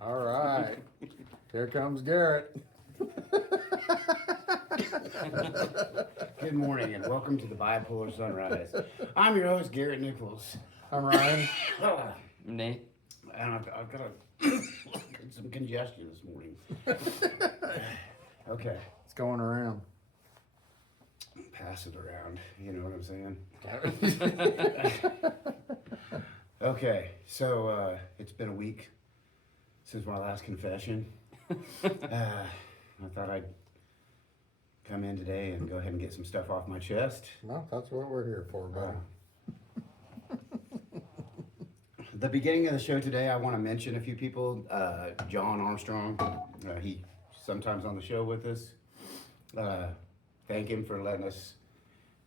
All right. Here comes Garrett. Good morning and welcome to the Bipolar Sunrise. I'm your host, Garrett Nichols. I'm Ryan. Nate. And I've got some congestion this morning. Okay, It's going around. pass it around. You know what I'm saying? Okay, so it's been a week since my last confession. I thought I'd come in today and go ahead and get some stuff off my chest. Well, that's what we're here for, buddy. The beginning of the show today, I want to mention a few people. John Armstrong, he sometimes on the show with us. Thank him for letting us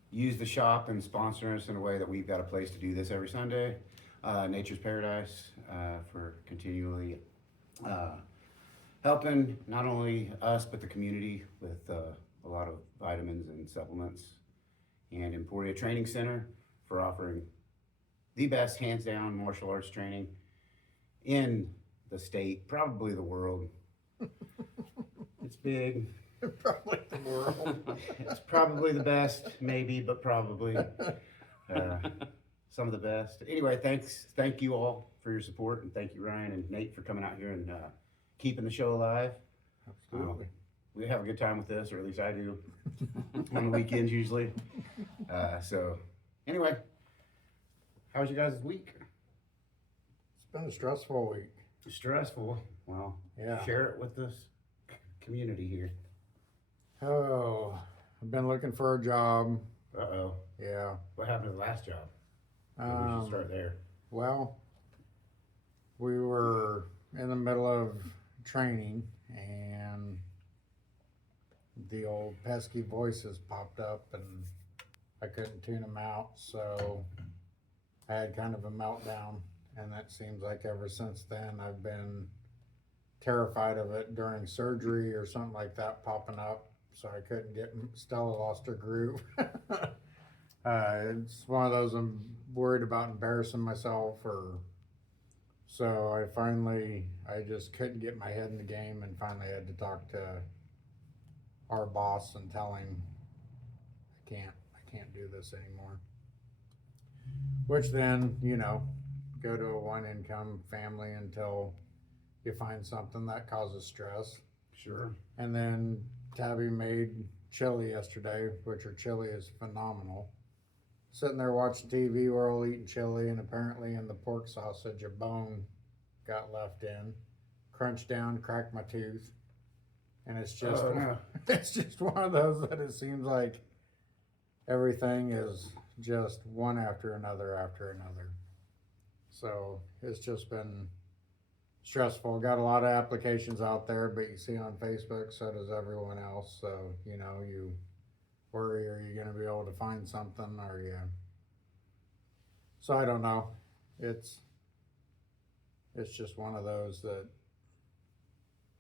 use the shop and sponsoring us in a way that we've got a place to do this every Sunday. Nature's Paradise for continually helping not only us but the community with a lot of vitamins and supplements. And Emporia Training Center for offering the best hands down martial arts training in the state, probably the world. It's big. Probably the world. It's probably the best, maybe, but probably some of the best. Anyway, thank you all for your support, and thank you Ryan and Nate for coming out here and keeping the show alive. Absolutely. We have a good time with this, or at least I do, on the weekends usually. So anyway, how was your guys' week? It's been a stressful week. Stressful. Well, Yeah. share it with this community here. Oh, I've been looking for a job. Uh-oh. Yeah. What happened to the last job? Maybe we should start there. Well, we were in the middle of training and the old pesky voices popped up and I couldn't tune them out, so I had kind of a meltdown, and that seems like ever since then I've been terrified of it during surgery or something like that popping up, so I couldn't get Stella lost her groove. It's one of those I'm worried about embarrassing myself, or so I just couldn't get my head in the game and finally had to talk to our boss and tell him I can't do this anymore. Which then, go to a one income family until you find something that causes stress. Sure. And then Tabby made chili yesterday, which her chili is phenomenal. Sitting there watching TV, we're all eating chili, and apparently in the pork sausage, a bone got left in. Crunched down, cracked my tooth. And it's just, no. it's just one of those that it seems like everything is just one after another after another. So it's just been stressful. Got a lot of applications out there, but you see on Facebook, so does everyone else. So, you worry, are you going to be able to find something? So I don't know. It's just one of those that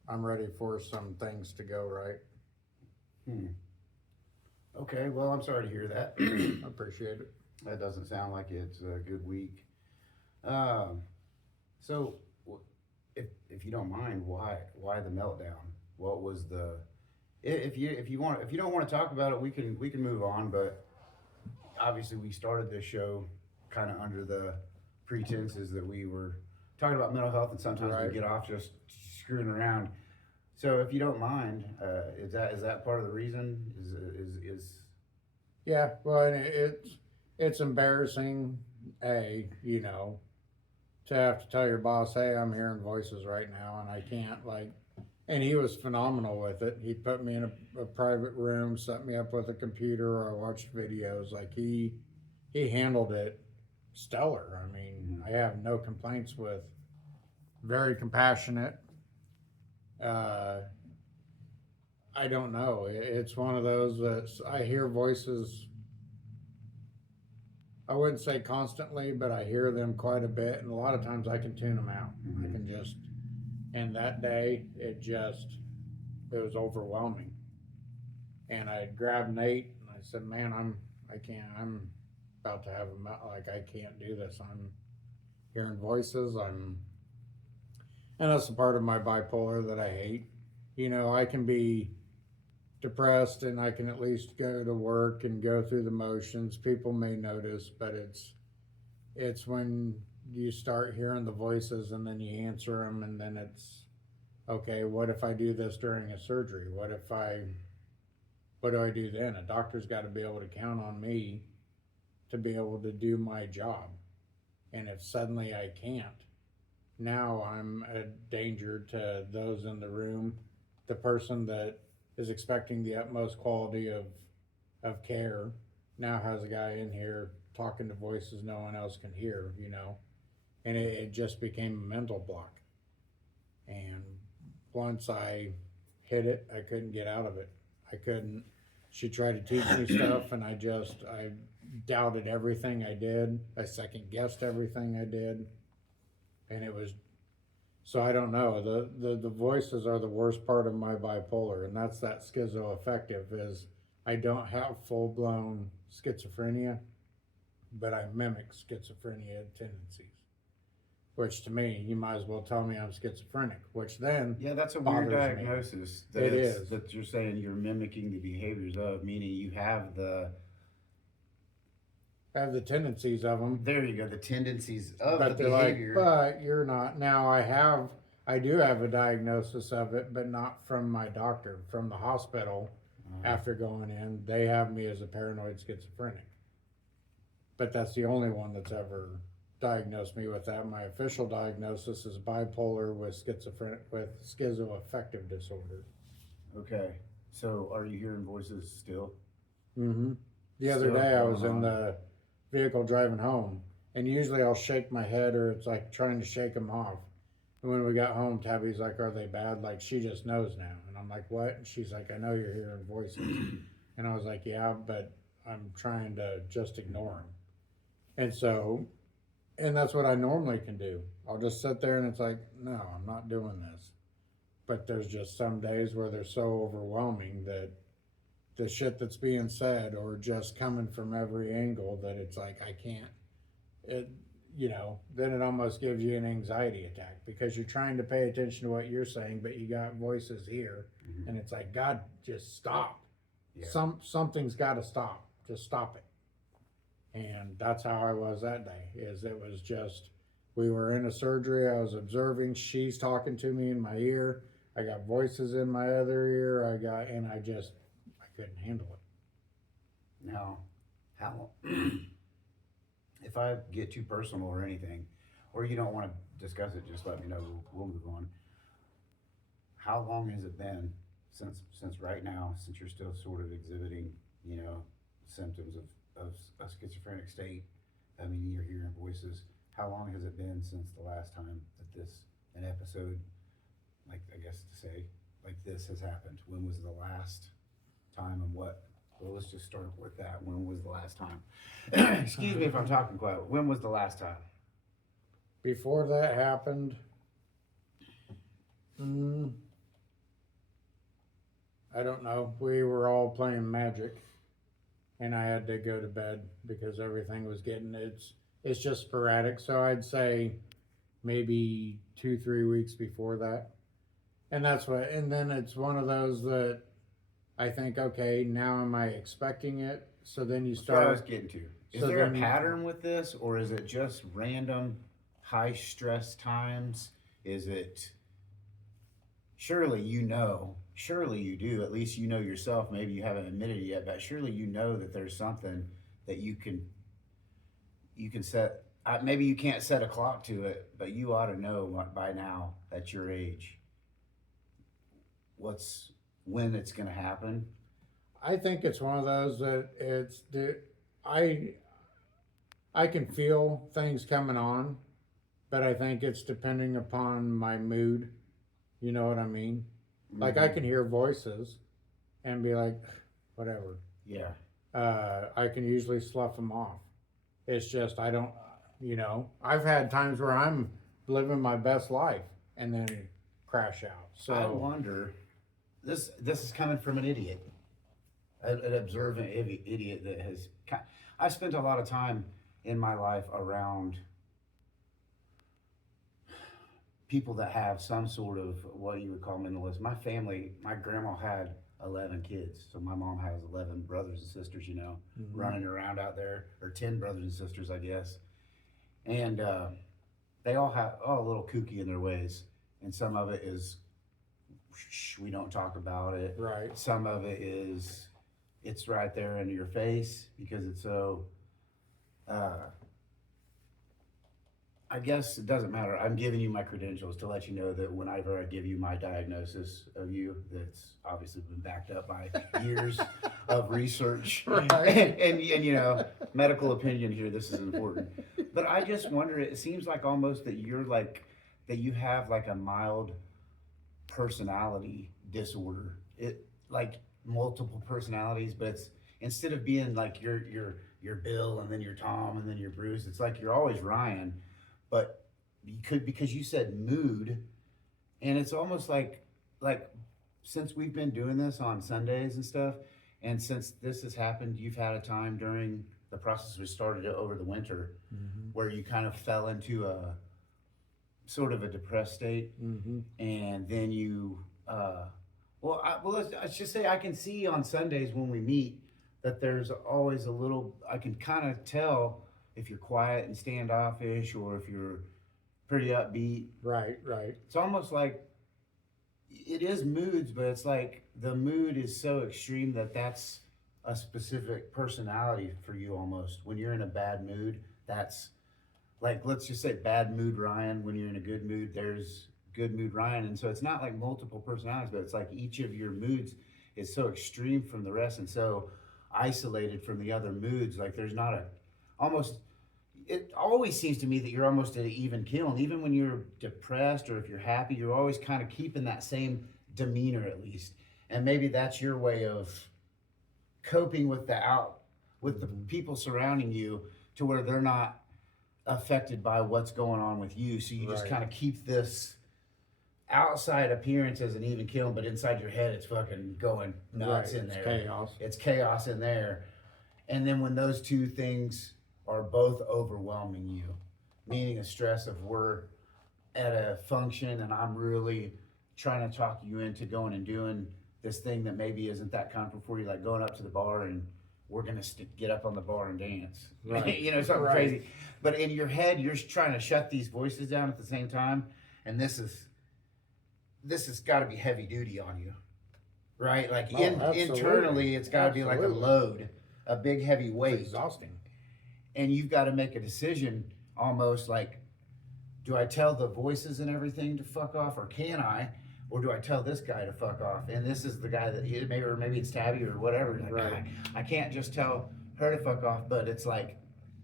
I'm ready for some things to go right. Okay, well, I'm sorry to hear that. I appreciate it. That doesn't sound like it's a good week. So, if you don't mind, why the meltdown? What was the? If you don't want to talk about it, we can move on. But obviously, we started this show kind of under the pretenses that we were talking about mental health, and sometimes Right. we get off just screwing around. So, if you don't mind, is that part of the reason? Is Yeah, well, and it's embarrassing, to have to tell your boss, hey, I'm hearing voices right now, and I can't, and he was phenomenal with it. He put me in a private room, set me up with a computer, or I watched videos. He handled it stellar. I mean, I have no complaints with. Very compassionate. I don't know. It's one of those that I hear voices. I wouldn't say constantly, but I hear them quite a bit, and a lot of times I can tune them out. I can just, and that day it was overwhelming. And I grabbed Nate and I said, "Man, I'm about to have I can't do this. I'm hearing voices. And that's the part of my bipolar that I hate. You know, I can be depressed and I can at least go to work and go through the motions. People may notice, but it's when you start hearing the voices and then you answer them and then it's okay, what if I do this during a surgery? What do I do then? A doctor's got to be able to count on me to be able to do my job. And if suddenly I can't, now I'm a danger to those in the room, the person that is expecting the utmost quality of care now has a guy in here talking to voices no one else can hear, you know. And it just became a mental block. And once I hit it, I couldn't get out of it. I couldn't. She tried to teach me stuff, and I doubted everything I did. I second guessed everything I did, and it was. So I don't know. The voices are the worst part of my bipolar, and that's that schizoaffective. Is I don't have full blown schizophrenia, but I mimic schizophrenia tendencies. Which to me, you might as well tell me I'm schizophrenic. Which then, Yeah, that's a bothers weird me. diagnosis. That It it's- is. That you're saying you're mimicking the behaviors of, meaning you have I have the tendencies of them, there you go, the tendencies of but the they're behavior. like, but you're not. Now I do have a diagnosis of it, but not from my doctor, from the hospital. After going in, they have me as a paranoid schizophrenic. But that's the only one that's ever diagnosed me with that. My official diagnosis is bipolar with schizoaffective disorder. Okay, so are you hearing voices still? Mm-hmm. The other Still day I going was in on. the vehicle driving home, and usually I'll shake my head or it's like trying to shake them off. And when we got home, Tabby's like, "Are they bad?" Like she just knows now, and I'm like, "What?" And she's like, "I know you're hearing voices," and I was like, "Yeah, but I'm trying to just ignore them." And so, and that's what I normally can do. I'll just sit there and it's like, "No, I'm not doing this." But there's just some days where they're so overwhelming that the shit that's being said or just coming from every angle that it's like I can't it you know, then it almost gives you an anxiety attack because you're trying to pay attention to what you're saying but you got voices here and it's like, God, just stop. Yeah. Something's got to stop. Just stop it. And that's how I was that day. Is it was just we were in a surgery, I was observing, she's talking to me in my ear, I got voices in my other ear, I couldn't handle it. Now, how, if I get too personal or anything, or you don't want to discuss it, just let me know. We'll move on. How long has it been since right now, since you're still sort of exhibiting, you know, symptoms of a schizophrenic state? I mean, you're hearing voices. How long has it been since the last time that an episode, like I guess to say, like this has happened? When was the last time and what? Well, let's just start with that. When was the last time? Excuse me if I'm talking quiet. When was the last time? Before that happened, I don't know. We were all playing Magic, and I had to go to bed because everything was getting it's just sporadic. So I'd say maybe 2-3 weeks before that, and and then it's one of those that I think, okay, now am I expecting it? So then you That's what I was start. getting to. Is So there a then- pattern with this, or is it just random high stress times? Is it surely you do, at least you know yourself, maybe you haven't admitted it yet, but surely you know that there's something that you can set, maybe you can't set a clock to it, but you ought to know by now at your age when it's going to happen. I think it's one of those that I can feel things coming on, but I think it's depending upon my mood. You know what I mean? Like I can hear voices and be like, whatever. Yeah. I can usually slough them off. It's just I don't, you know. I've had times where I'm living my best life and then crash out. So I wonder. This is coming from an idiot, an observant idiot that has. I spent a lot of time in my life around people that have some sort of what you would call mentalist. My family, my grandma had 11 kids, so my mom has 11 brothers and sisters, you know, running around out there, or 10 brothers and sisters, I guess. And they all have a little kooky in their ways, and some of it is shh, we don't talk about it. Right. Some of it is it's right there in your face because it's so. I guess it doesn't matter. I'm giving you my credentials to let you know that whenever I give you my diagnosis of you, that's obviously been backed up by years of research Right. and you know, medical opinion here. This is important. But I just wonder, it seems like almost that you're like, that you have like a mild personality disorder. It like multiple personalities, but it's instead of being like you're Bill and then you're Tom and then you're Bruce, it's like you're always Ryan. But you could, because you said mood, and it's almost like since we've been doing this on Sundays and stuff, and since this has happened, you've had a time during the process we started it over the winter where you kind of fell into a sort of a depressed state, and then you let's just say I can see on Sundays when we meet that there's always a little, I can kind of tell if you're quiet and standoffish or if you're pretty upbeat. Right. It's almost like it is moods, but it's like the mood is so extreme that that's a specific personality for you almost. When you're in a bad mood, that's like, let's just say bad mood Ryan. When you're in a good mood, there's good mood Ryan. And so it's not like multiple personalities, but it's like each of your moods is so extreme from the rest and so isolated from the other moods. Like there's not a, almost, it always seems to me that you're almost at an even keel. And even when you're depressed or if you're happy, you're always kind of keeping that same demeanor at least. And maybe that's your way of coping with the people surrounding you to where they're not affected by what's going on with you. So you just kind of keep this outside appearance as an even keel, but inside your head it's fucking going nuts in there. Chaos. It's chaos in there. And then when those two things are both overwhelming you, meaning a stress of we're at a function and I'm really trying to talk you into going and doing this thing that maybe isn't that comfortable for you, like going up to the bar and we're gonna get up on the bar and dance, Right. you know, something crazy. But in your head, you're trying to shut these voices down at the same time, and this has got to be heavy duty on you, right? Like internally, it's got to be like a load, a big heavy weight. It's exhausting. And you've got to make a decision, almost like, do I tell the voices and everything to fuck off, or can I? Or do I tell this guy to fuck off? And this is the guy that maybe it's Tabby or whatever. Like, I can't just tell her to fuck off, but it's like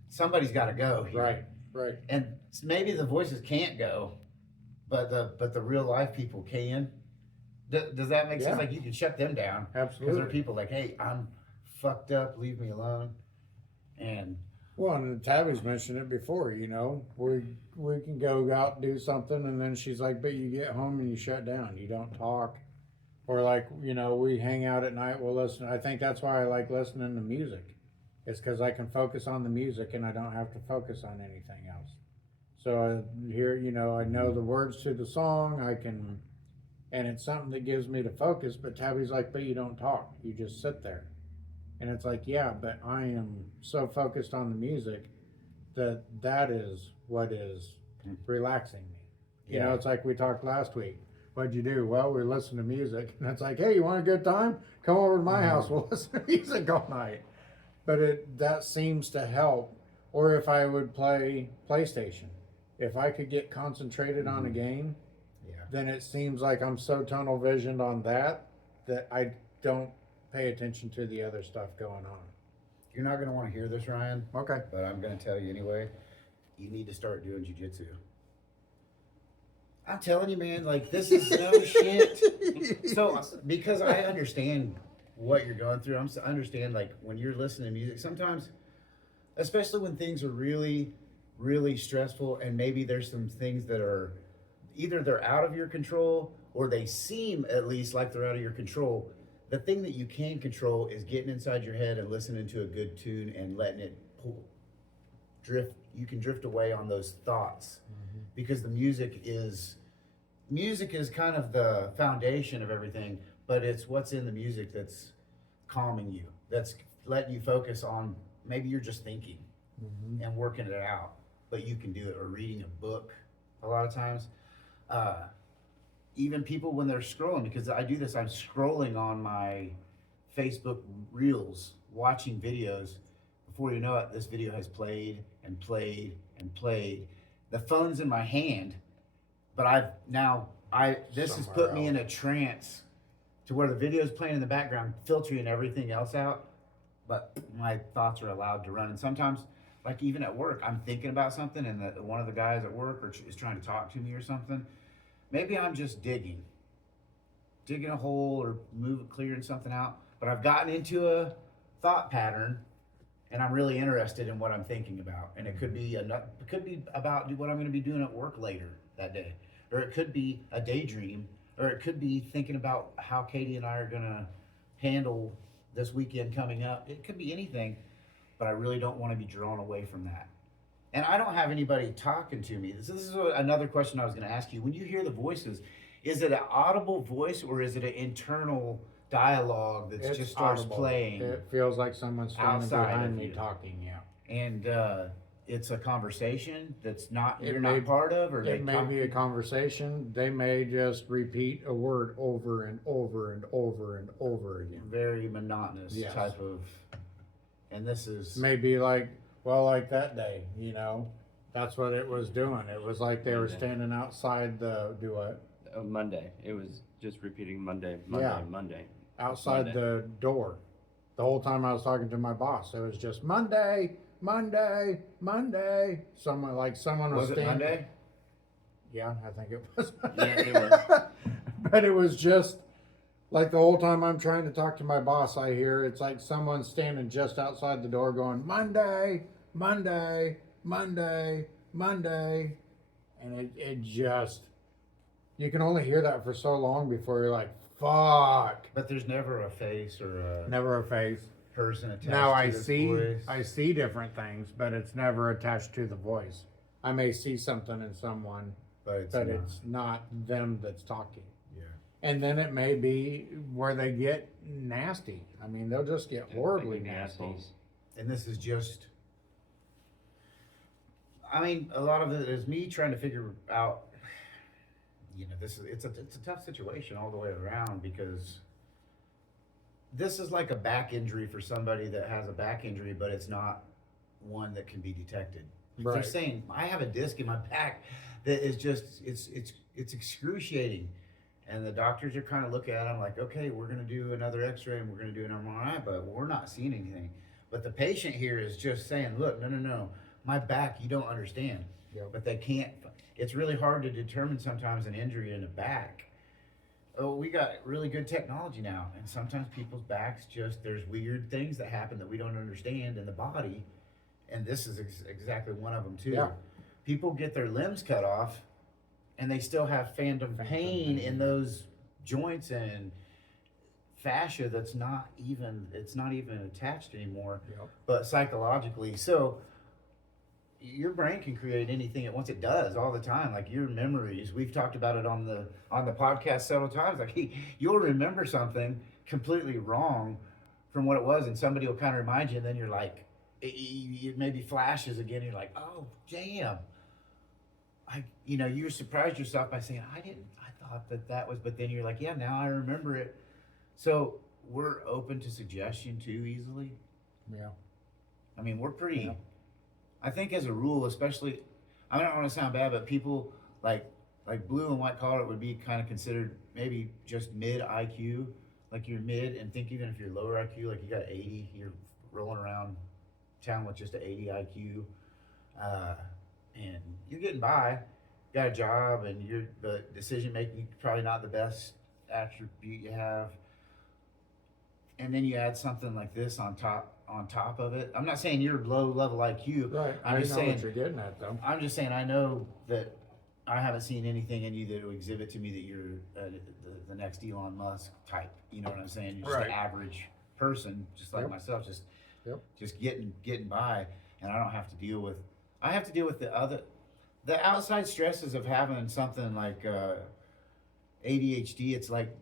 somebody's got to go here. Right. And maybe the voices can't go, but the real life people can. Does that make sense? Like you can shut them down. Absolutely. Because there are people like, hey, I'm fucked up, leave me alone. And well, and Tabby's mentioned it before, you know, we can go out and do something, and then she's like, but you get home and you shut down, you don't talk. Or like, you know, we hang out at night, we'll listen. I think that's why I like listening to music. It's because I can focus on the music and I don't have to focus on anything else. So here, you know, I know the words to the song, and it's something that gives me to focus, but Tabby's like, but you don't talk, you just sit there. And it's like, yeah, but I am so focused on the music that is what is relaxing me. You know, it's like we talked last week. What'd you do? Well, we listened to music. And it's like, hey, you want a good time? Come over to my house. We'll listen to music all night. But that seems to help. Or if I would play PlayStation. If I could get concentrated on a game, then it seems like I'm so tunnel visioned on that I don't pay attention to the other stuff going on. you're not going to want to hear this, Ryan. Okay. But I'm going to tell you anyway. You need to start doing jiu-jitsu. I'm telling you, man, like, this is no shit. So, because I understand what you're going through, I understand, like, when you're listening to music, sometimes, especially when things are really, really stressful, and maybe there's some things that are, either they're out of your control, or they seem, at least, like they're out of your control. The thing that you can control is getting inside your head and listening to a good tune and letting it drift. You can drift away on those thoughts because the music is music is kind of the foundation of everything, but it's what's in the music that's calming you, that's letting you focus on, maybe you're just thinking and working it out, but you can do it, or reading a book a lot of times. Even people when they're scrolling, because I do this, I'm scrolling on my Facebook reels, watching videos. Before you know it, this video has played and played and played. The phone's in my hand, but this has put me in a trance to where the video's playing in the background, filtering everything else out, but my thoughts are allowed to run. And sometimes, like even at work, I'm thinking about something, and one of the guys at work is trying to talk to me or something. Maybe I'm just digging a hole or clearing something out, but I've gotten into a thought pattern, and I'm really interested in what I'm thinking about. And it could be about what I'm going to be doing at work later that day, or it could be a daydream, or it could be thinking about how Katie and I are going to handle this weekend coming up. It could be anything, but I really don't want to be drawn away from that. And I don't have anybody talking to me. This is another question I was going to ask you. When you hear the voices, is it an audible voice, or is it an internal dialogue that just starts audible. playing? It feels like someone's standing outside behind of me you. talking, yeah. And it's a conversation that's you're may- not part of, or It may be a conversation. They may just repeat a word over and over and over and over again. very monotonous Yes. type of, and this is Maybe like that day, that's what it was doing. It was like they were Monday. standing outside do what? Monday. It was just repeating Monday. Yeah. Outside Monday. the door. The whole time I was talking to my boss, it was just Monday, Monday, Monday. Someone was was it standing. Monday? Yeah, I think it was. Yeah, it was. But it was just like the whole time I'm trying to talk to my boss, I hear it's like someone standing just outside the door going, Monday, Monday, Monday, Monday. And it just, you can only hear that for so long before you're like, fuck. But there's never a face or a Never a face. person attached Now to this voice. I see different things, but it's never attached to the voice. I may see something in someone, but but it's not them that's talking. yeah. And then it may be where they get nasty. I mean, they'll just get horribly nasty. assholes. And this is just, I mean, a lot of it is me trying to figure out, it's a tough situation all the way around, because this is like a back injury for somebody that has a back injury, but it's not one that can be detected. They're Right. saying, I have a disc in my back that is just, it's excruciating. And the doctors are kind of looking at them like, okay, we're going to do another x-ray and we're going to do an MRI, but we're not seeing anything. But the patient here is just saying, look, no, my back, you don't understand. Yep. But they can't, it's really hard to determine sometimes an injury in the back. Oh, we got really good technology now. And sometimes people's backs there's weird things that happen that we don't understand in the body. And this is exactly one of them too. Yeah. People get their limbs cut off and they still have phantom pain in those joints and fascia that's not even attached anymore. Yep. But psychologically, so your brain can create anything at once. It does all the time. Like your memories, we've talked about it on the podcast several times. Like you'll remember something completely wrong from what it was, and somebody will kind of remind you, and then you're like, it maybe flashes again. And you're like, oh damn. You surprised yourself by saying, I thought that was, but then you're like, yeah, now I remember it. So we're open to suggestion too easily. Yeah. I mean, we're pretty, Yeah. I think as a rule, especially, I don't want to sound bad, but people like blue and white collar would be kind of considered maybe just mid IQ. Like you're mid, and think even if you're lower IQ, like you got 80, you're rolling around town with just an 80 IQ. And you're getting by, got a job, and the decision making probably not the best attribute you have. And then you add something like this on top of it. I'm not saying you're low level IQ. Right. I'm just know saying what you're getting at, though. I'm just saying I know that I haven't seen anything in you that will exhibit to me that you're the next Elon Musk type. You know what I'm saying? You're just an average person, just like Yep. myself, just Yep. just getting by, and I don't have to deal with. I have to deal with the outside stresses of having something like ADHD, it's like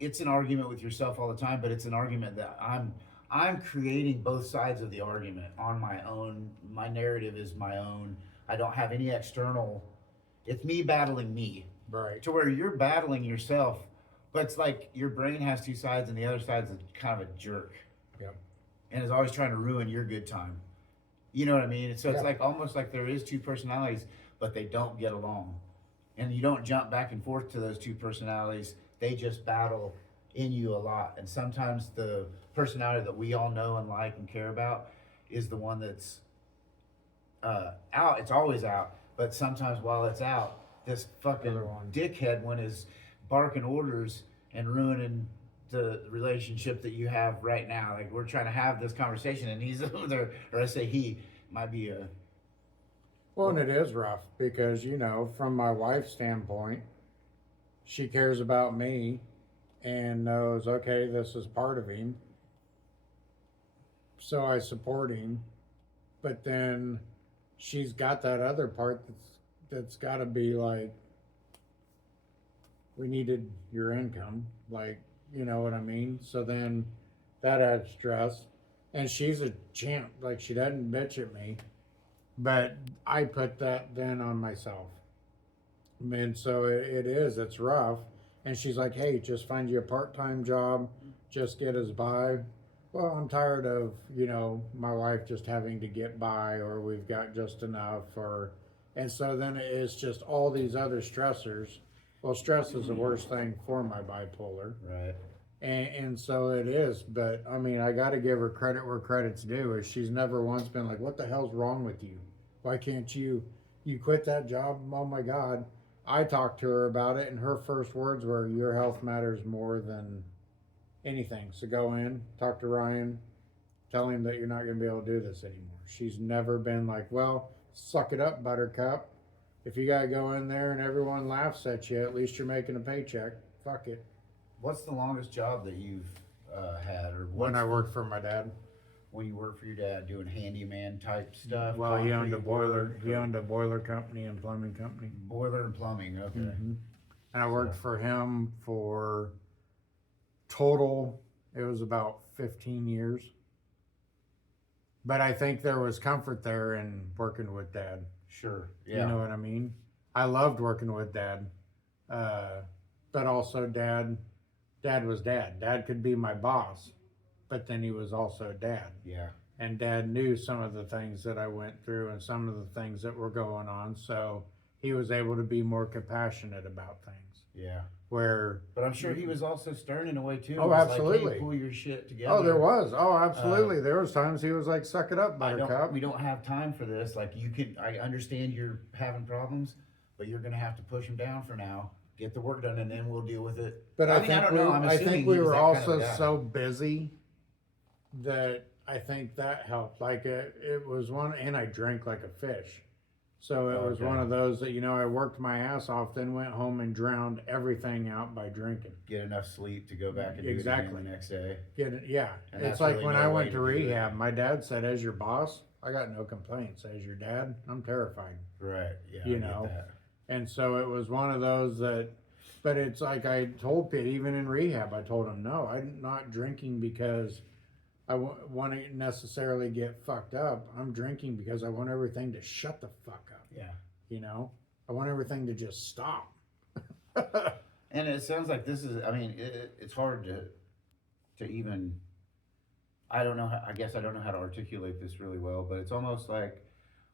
it's an argument with yourself all the time, but it's an argument that I'm creating both sides of the argument on my own. My narrative is my own. I don't have any external. It's me battling me. Right. To where you're battling yourself, but it's like your brain has two sides and the other side's kind of a jerk. Yep. And is always trying to ruin your good time. You know what I mean? So it's Yeah. like almost like there is two personalities, but they don't get along. And you don't jump back and forth to those two personalities. They just battle in you a lot. And sometimes the personality that we all know and like and care about is the one that's out. It's always out. But sometimes while it's out, this fucking Other one. dickhead one is barking orders and ruining the relationship that you have right now. Like we're trying to have this conversation and he's over there, or I say he might be a. Well, and it is rough because, you know, from my wife's standpoint, she cares about me and knows, okay, this is part of him. So I support him. But then she's got that other part that's got to be like, we needed your income. Like, you know what I mean? So then that adds stress. And she's a champ. Like, she doesn't bitch at me. But I put that then on myself. And so it's rough. And she's like, hey, just find you a part-time job, just get us by. Well, I'm tired of, you know, my wife just having to get by, or we've got just enough, and so then it's just all these other stressors. Well, stress is the worst thing for my bipolar. Right. And so it is, but I mean, I got to give her credit where credit's due. Is she's never once been like, "What the hell's wrong with you? Why can't you quit that job?" Oh my God, I talked to her about it, and her first words were, "Your health matters more than anything. So go in, talk to Ryan, tell him that you're not going to be able to do this anymore." She's never been like, "Well, suck it up, Buttercup. If you got to go in there and everyone laughs at you, at least you're making a paycheck. Fuck it." What's the longest job that you've had, or When I worked for my dad. when you worked for your dad doing handyman type stuff? Well, he owned a concrete boiler. work, He owned a boiler company and plumbing company. boiler and plumbing. Okay. And I worked for him for total. It was about 15 years. But I think there was comfort there in working with Dad. Sure. Yeah. You know what I mean? I loved working with Dad, but also Dad was Dad. Dad could be my boss, but then he was also Dad. Yeah. And Dad knew some of the things that I went through and some of the things that were going on, so he was able to be more compassionate about things. Yeah. Where, But I'm sure he was also stern in a way too. Oh, It was absolutely. Like, hey, pull your shit together. oh, there was, oh, absolutely, there was times he was like, "Suck it up, Buttercup." We don't have time for this. Like I understand you're having problems, but you're gonna have to push them down for now. Get the work done, and then we'll deal with it. But I, mean, think don't know. I'm I assuming think he we was were that kind of also guy. so busy that I think that helped. Like it was one, and I drank like a fish. So it was Okay. one of those that, you know, I worked my ass off, then went home and drowned everything out by drinking. Get enough sleep to go back and Exactly. do it again the next day. Get it? Yeah. And It's that's like really when no I way went to to do it. rehab, my dad said, "As your boss, I got no complaints. As your dad, I'm terrified." Right. Yeah. You I get know. that. And so it was one of those that, but it's like I told Pitt, even in rehab, I told him, no, I'm not drinking because I want to necessarily get fucked up. I'm drinking because I want everything to shut the fuck up. Yeah. You know, I want everything to just stop. And it sounds like this is. I mean, it's hard to even. I don't know. I guess I don't know how to articulate this really well, but it's almost like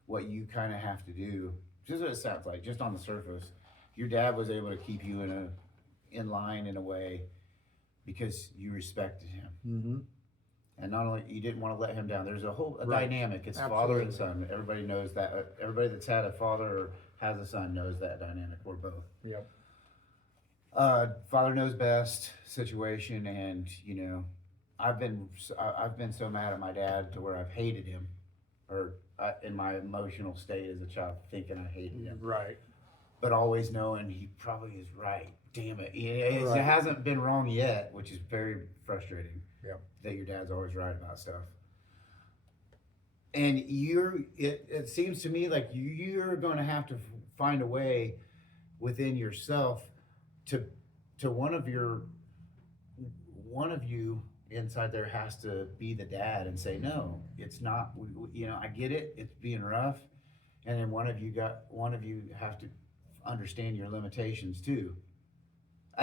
what you kind of have to do. Just what it sounds like, just on the surface. Your dad was able to keep you in line in a way because you respected him. Mm-hmm. And not only you didn't want to let him down. There's a whole Right. dynamic. It's father and son. Everybody knows that. Everybody that's had a father or has a son knows that dynamic. Or both. Yep. Father knows best situation, and you know, I've been so mad at my dad to where I've hated him, or in my emotional state as a child, thinking I hated him, Right. but always knowing he probably is right. Damn it, it Right. hasn't been wrong yet, which is very frustrating. Yep. That your dad's always right about stuff. And it seems to me like you're going to have to find a way within yourself to one of you inside there has to be the dad and say, no, it's not, you know, I get it, it's being rough. And then one of you have to understand your limitations too.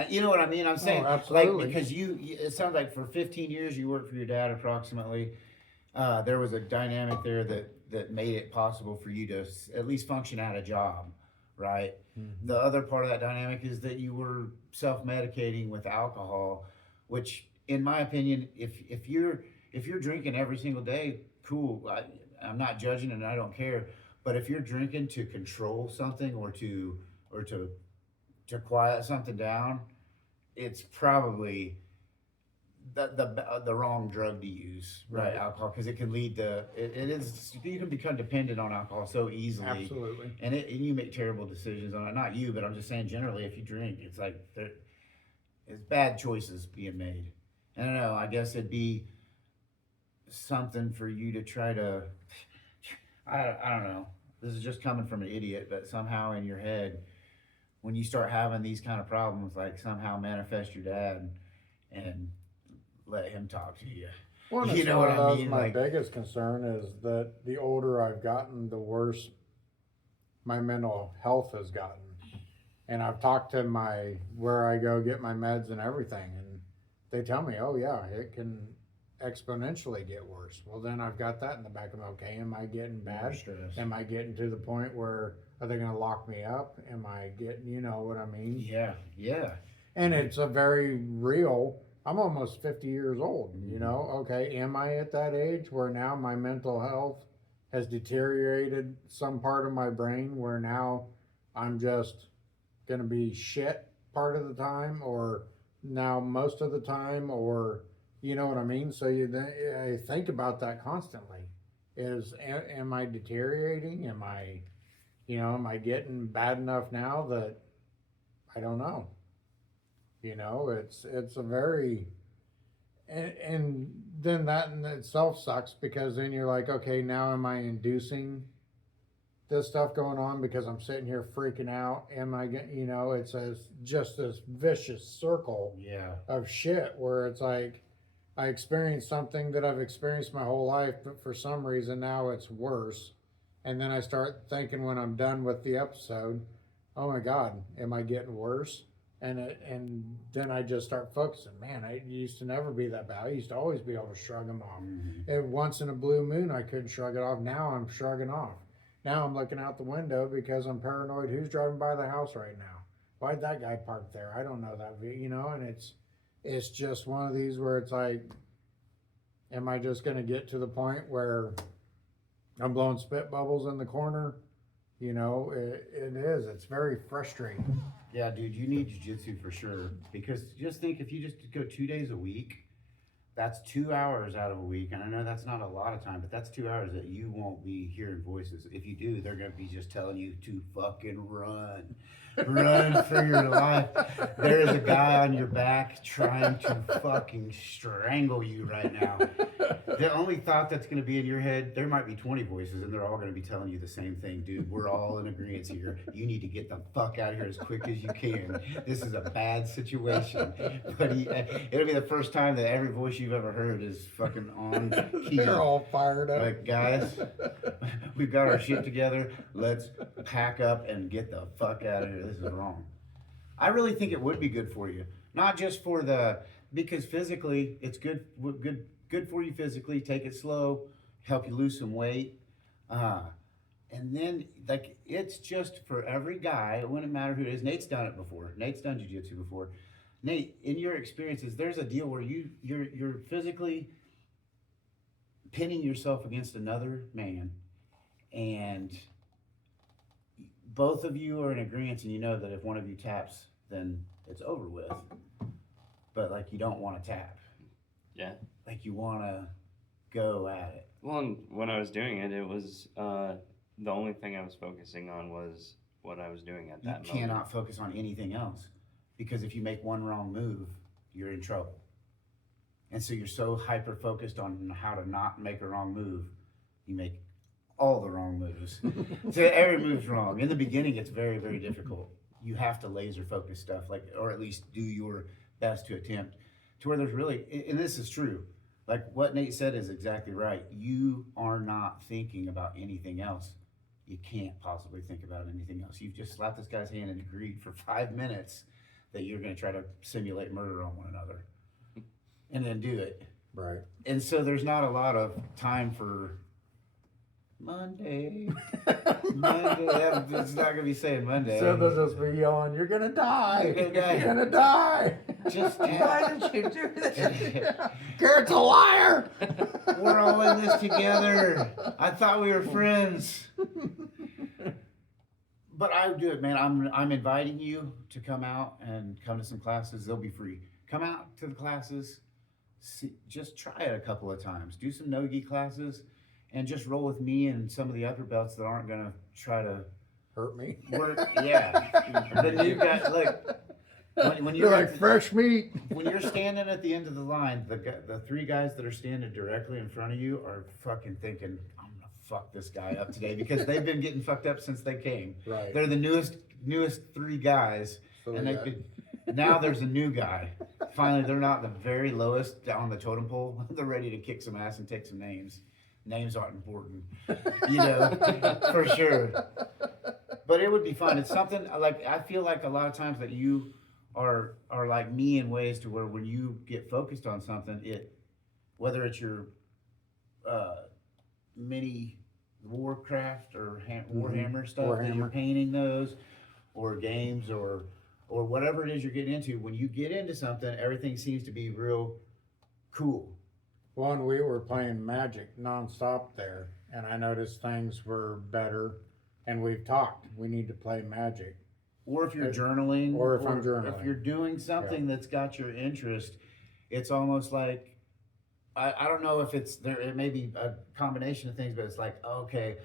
You know what I mean? I'm saying, absolutely. like, because it sounds like for 15 years you worked for your dad approximately. There was a dynamic there that made it possible for you to at least function at a job, right? Mm-hmm. The other part of that dynamic is that you were self-medicating with alcohol, which, in my opinion, if you're drinking every single day, cool. I'm not judging and I don't care. But if you're drinking to control something or to quiet something down, it's probably the wrong drug to use, right? Alcohol, because it can lead to it is you can become dependent on alcohol so easily. Absolutely. And you make terrible decisions on it. Not you, but I'm just saying generally, if you drink, it's like it's bad choices being made. I don't know. I guess it'd be something for you to try to. I don't know. This is just coming from an idiot, but somehow in your head, when you start having these kind of problems, like somehow manifest your dad and let him talk to you. Well, You know what I mean? My Like, biggest concern is that the older I've gotten, the worse my mental health has gotten. And I've talked to where I go get my meds and everything, and they tell me, oh yeah, it can exponentially get worse. Well, then I've got that in the back of my, okay, am I getting bad? stress. Am I getting to the point where are they going to lock me up? Am I getting, you know what I mean? Yeah, yeah. And it's a very real, I'm almost 50 years old, you know? Okay, am I at that age where now my mental health has deteriorated some part of my brain where now I'm just going to be shit part of the time, or now most of the time, or you know what I mean? So I think about that constantly. Am I deteriorating? Am I getting bad enough now that I don't know? You know, it's a very, and then that in itself sucks, because then you're like, okay, now am I inducing this stuff going on because I'm sitting here freaking out? Am I getting, it's just this vicious circle of shit where it's like, I experienced something that I've experienced my whole life, but for some reason now it's worse. And then I start thinking when I'm done with the episode, oh my God, am I getting worse? And then I just start focusing. Man, I used to never be that bad. I used to always be able to shrug them off. Mm-hmm. And once in a blue moon, I couldn't shrug it off. Now I'm shrugging off. Now I'm looking out the window because I'm paranoid. Who's driving by the house right now? Why'd that guy park there? I don't know that, and it's just one of these where it's like, am I just going to get to the point where I'm blowing spit bubbles in the corner? It is. It's very frustrating. Yeah, dude, you need jujitsu for sure. Because just think, if you just go 2 days a week, that's 2 hours out of a week. And I know that's not a lot of time, but that's 2 hours that you won't be hearing voices. If you do, they're going to be just telling you to fucking run. Run for your life. There is a guy on your back trying to fucking strangle you right now. The only thought that's going to be in your head, there might be 20 voices and they're all going to be telling you the same thing. Dude, we're all in agreement here. You need to get the fuck out of here as quick as you can. This is a bad situation. But it'll be the first time that every voice you've ever heard is fucking on key. They're all fired up. Like, guys, we've got our shit together. Let's pack up and get the fuck out of here. This is wrong. I really think it would be good for you. Not just because physically it's good for you physically. Take it slow, help you lose some weight. And then, like, it's just for every guy, it wouldn't matter who it is. Nate's done it before. Nate's done jiu-jitsu before. Nate, in your experiences, there's a deal where you're physically pinning yourself against another man, and both of you are in agreement, and you know that if one of you taps, then it's over with. But, like, you don't want to tap. Yeah. Like, you want to go at it. Well, and when I was doing it, it was the only thing I was focusing on was what I was doing at that moment. You cannot focus on anything else, because if you make one wrong move, you're in trouble. And so you're so hyper focused on how to not make a wrong move, you make all the wrong moves. So every move's wrong. In the beginning, it's very, very difficult. you have to laser focus stuff, like, or at least do your best to attempt to where there's really, and this is true, like what Nate said is exactly right. You are not thinking about anything else. You can't possibly think about anything else. You've just slapped this guy's hand and agreed for 5 minutes that you're going to try to simulate murder on one another and then do it. Right. And so there's not a lot of time for Monday. Monday. It's not going to be saying Monday. So they'll just be yelling, "You're gonna die! You're gonna die." You're gonna die!" Just Why did you do this? Garrett's a liar. we're all in this together. I thought we were friends. But I would do it, man. I'm inviting you to come out and come to some classes. They'll be free. Come out to the classes. See, just try it a couple of times. Do some no-gi classes, and just roll with me and some of the other belts that aren't gonna try to Hurt me. work. Yeah, the new guy. Look, when You're you're like fresh meat. when you're standing at the end of the line, the three guys that are standing directly in front of you are fucking thinking, I'm gonna fuck this guy up today, because they've been getting fucked up since they came. Right. They're the newest three guys, So and they they've got- been, now there's a new guy. Finally, they're not the very lowest down on the totem pole. They're ready to kick some ass and take some names. Names aren't important, you know, for sure. But it would be fun. It's something like, I feel like a lot of times that you are like me in ways to where when you get focused on something, whether it's your mini Warcraft or Warhammer stuff that you're Warhammer. painting those, or games, or whatever it is you're getting into, when you get into something, everything seems to be real cool. One, we were playing Magic nonstop there, and I noticed things were better. And we've talked. We need to play Magic. Or if you're journaling, Or if I'm journaling. if you're doing something that's got your interest, it's almost like, I don't know if it's there. It may be a combination of things, but it's like, okay,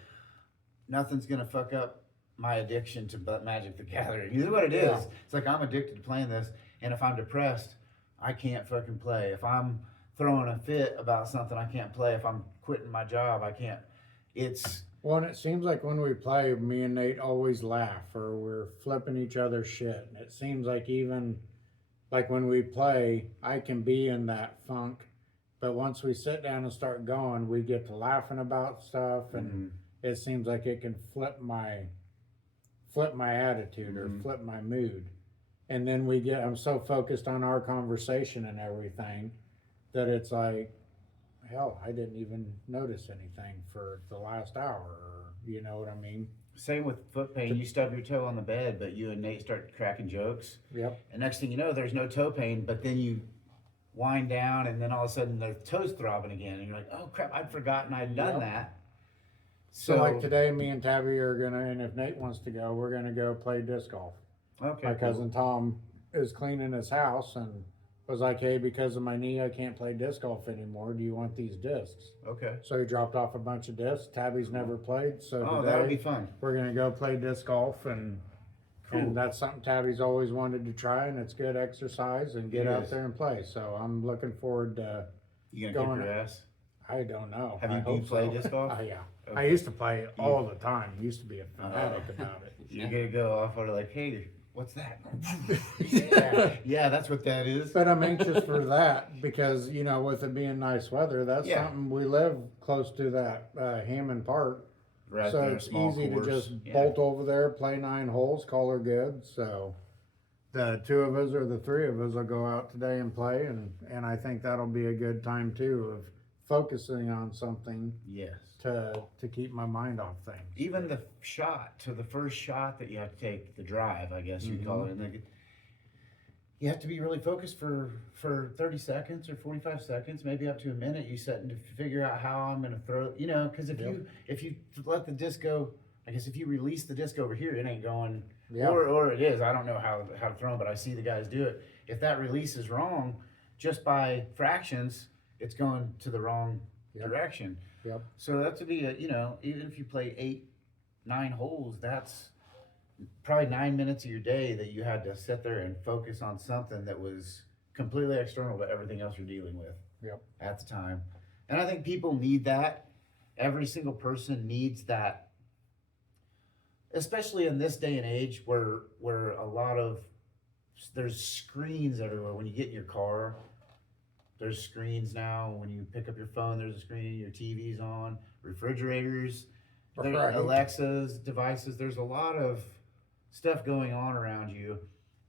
nothing's gonna fuck up my addiction to Magic the Gathering. You know what it is? Yeah. It's like, I'm addicted to playing this, and if I'm depressed, I can't fucking play. If I'm throwing a fit about something, I can't play. If I'm quitting my job, I can't. It's Well, and it seems like when we play, me and Nate always laugh, or we're flipping each other's shit. And it seems like even like when we play, I can be in that funk, but once we sit down and start going, we get to laughing about stuff, and it seems like it can flip my attitude or flip my mood. And then I'm so focused on our conversation and everything that it's like, hell, I didn't even notice anything for the last hour, or you know what I mean? same with foot pain. You stub your toe on the bed, but you and Nate start cracking jokes. Yep. And next thing you know, there's no toe pain, but then you wind down, and then all of a sudden the toe's throbbing again, and you're like, oh crap, I'd forgotten I'd done Yep. that. So like today, me and Tabby are gonna, and if Nate wants to go, we're gonna go play disc golf. Okay, My cool. cousin Tom is cleaning his house and was like, hey, because of my knee, I can't play disc golf anymore. Do you want these discs? Okay. So he dropped off a bunch of discs. Tabby's never played, so Oh, today that'll be fun. we're gonna go play disc golf, and Cool. that's something Tabby's always wanted to try, and it's good exercise and get It out is. there and play. So I'm looking forward to. You gonna Going- kick your ass? I don't know. Have I you hope play so. disc golf? Yeah. I Okay. used to play it all the time. Used to be a fanatic about it. You're gonna go off or like, hey, what's that? Yeah. Yeah, that's what that is. But I'm anxious for that because, you know, with it being nice weather, that's Yeah. something we live close to that Hammond Park. Right So there, it's small easy course. to just Yeah. bolt over there, play 9 holes, call her good. So the 2 of us or the 3 of us will go out today and play. And I think that'll be a good time too of focusing on something Yes. to keep my mind off things. Even the first shot that you have to take, the drive, I guess you'd call it. And you have to be really focused for 30 seconds or 45 seconds, maybe up to a minute. You set to figure out how I'm going to throw, you know, because if you let the disc go, I guess if you release the disc over here, it ain't going, Yeah. or it is. I don't know how to throw them, but I see the guys do it. If that release is wrong, just by fractions, it's going to the wrong direction. Yep. So that's to be even if you play 8, 9 holes, that's probably 9 minutes of your day that you had to sit there and focus on something that was completely external to everything else you're dealing with Yep. at the time. And I think people need that. Every single person needs that especially in this day and age where a lot of there's screens everywhere. When you get in your car, there's screens now. When you pick up your phone, there's a screen. Your TV's on, refrigerators, Right. Alexa's devices. There's a lot of stuff going on around you,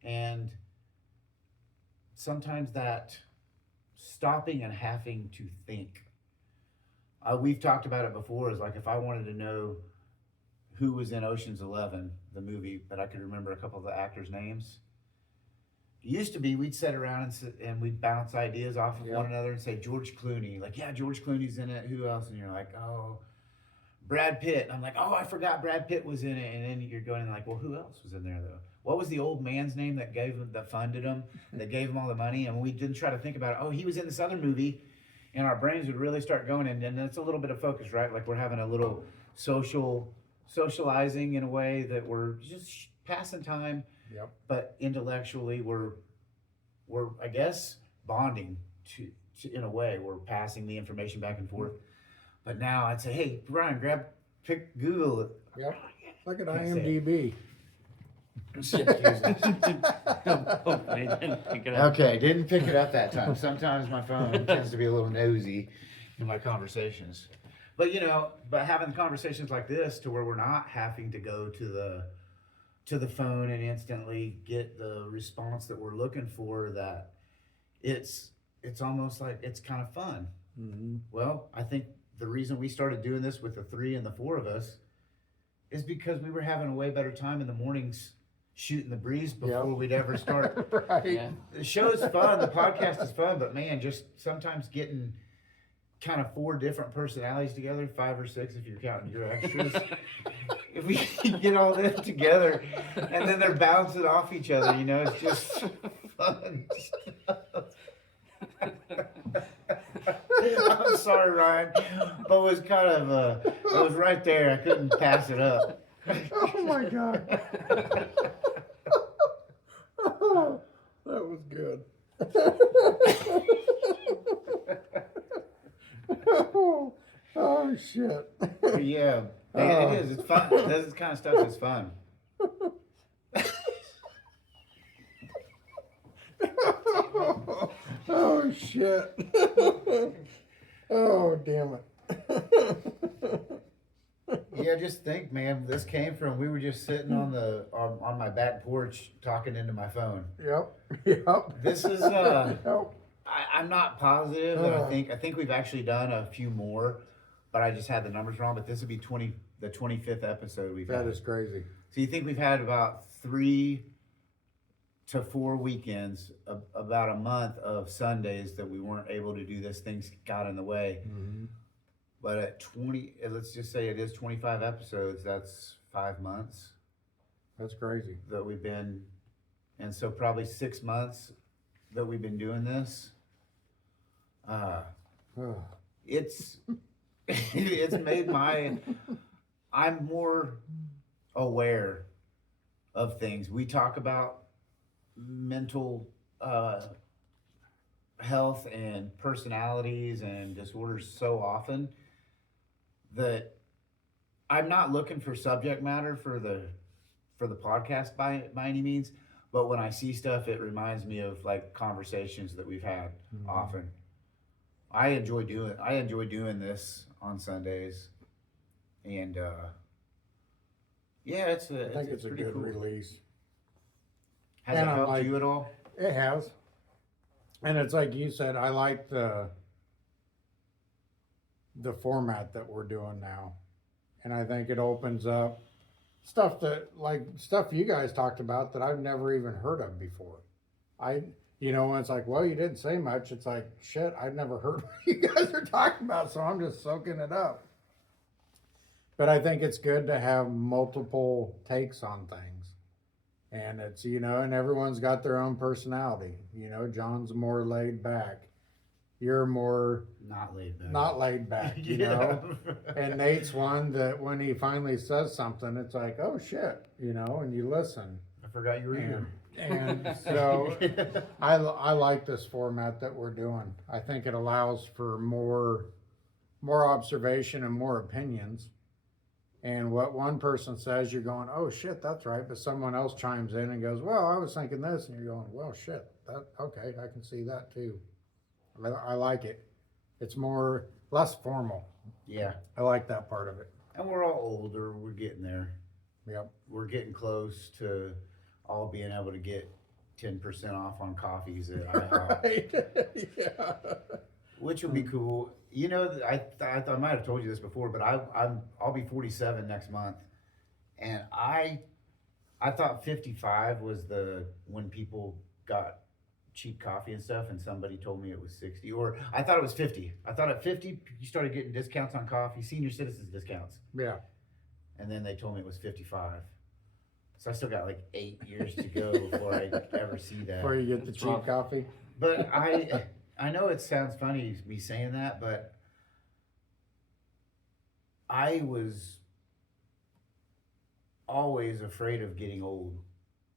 and sometimes that stopping and having to think. We've talked about it before. Is like if I wanted to know who was in Ocean's 11, the movie, but I could remember a couple of the actors' names. It used to be we'd sit around and we'd bounce ideas off of one another and say George Clooney, like, yeah, George Clooney's in it. Who else? And you're like, oh, Brad Pitt. And I'm like, oh, I forgot Brad Pitt was in it. And then you're going like, well, who else was in there though? What was the old man's name that funded him, that gave him all the money? And we didn't try to think about it. Oh, he was in this other movie, and our brains would really start going. And then it's a little bit of focus, right? Like we're having a little socializing in a way that we're just passing time. Yep. But intellectually, we're I guess bonding to in a way. We're passing the information back and forth. But now I'd say, hey, Brian, pick Google it. Yep. Look at Can't say it. IMDb. Hopefully it didn't pick it up. Okay, didn't pick it up that time. Sometimes my phone tends to be a little nosy in my conversations. But but having conversations like this to where we're not having to go to the phone and instantly get the response that we're looking for, that it's almost like it's kind of fun. Mm-hmm. Well, I think the reason we started doing this with the 3 and the 4 of us is because we were having a way better time in the mornings shooting the breeze before we'd ever start. Right. Yeah. The show's fun, the podcast is fun, but man, just sometimes getting kind of 4 different personalities together, 5 or 6 if you're counting your extras. If we can get all them together and then they're bouncing off each other, it's just fun stuff. I'm sorry, Ryan, but it was kind of it was right there. I couldn't pass it up. Oh my God. Oh, that was good. Oh shit. Yeah, man, it is. It's fun. This kind of stuff is fun. Oh shit. Oh damn it. Yeah, just think, man. This came from we were just sitting on my back porch talking into my phone. Yep. This is Yep. I'm not positive. And I think we've actually done a few more, but I just had the numbers wrong. But this would be the 25th episode we've had. That is crazy. So you think we've had about 3 to 4 weekends, about a month of Sundays that we weren't able to do this. Things got in the way. Mm-hmm. But at 20, let's just say it is 25 episodes. That's 5 months That's crazy. that we've been, and so probably 6 months that we've been doing this. Oh. It's made I'm more aware of things. We talk about mental health and personalities and disorders so often that I'm not looking for subject matter for the podcast by any means, but when I see stuff, it reminds me of like conversations that we've had often. I enjoy doing this on Sundays, and yeah, I think it's a pretty good cool. release. Has And it I helped like- you at all? It has. And it's like you said, I like the format that we're doing now. And I think it opens up stuff you guys talked about that I've never even heard of before. When it's like, well, you didn't say much. It's like, shit, I've never heard what you guys are talking about, so I'm just soaking it up. But I think it's good to have multiple takes on things. And it's, and everyone's got their own personality. John's more laid back. You're more Not laid back. not laid back, you know? And Nate's one that when he finally says something, it's like, oh shit, and you listen. I forgot you were here. And so I like this format that we're doing. I think it allows for more observation and more opinions. And what one person says, you're going, oh shit, that's right. But someone else chimes in and goes, well, I was thinking this. And you're going, well, shit, okay, I can see that too. I like it. It's less formal. Yeah. I like that part of it. And we're all older. We're getting there. Yep. We're getting close to all being able to get 10% off on coffees at IHOP, Right. Yeah. which will be cool. You know, I might have told you this before, but I'll be 47 next month, and I thought 55 was when people got cheap coffee and stuff, and somebody told me it was 60, or I thought it was 50. I thought at 50 you started getting discounts on coffee, senior citizens discounts, Yeah. and then they told me it was 55. So I still got like 8 years to go before I ever see that. Before you get the That's cheap rough. coffee. But I know it sounds funny me saying that, but I was always afraid of getting old.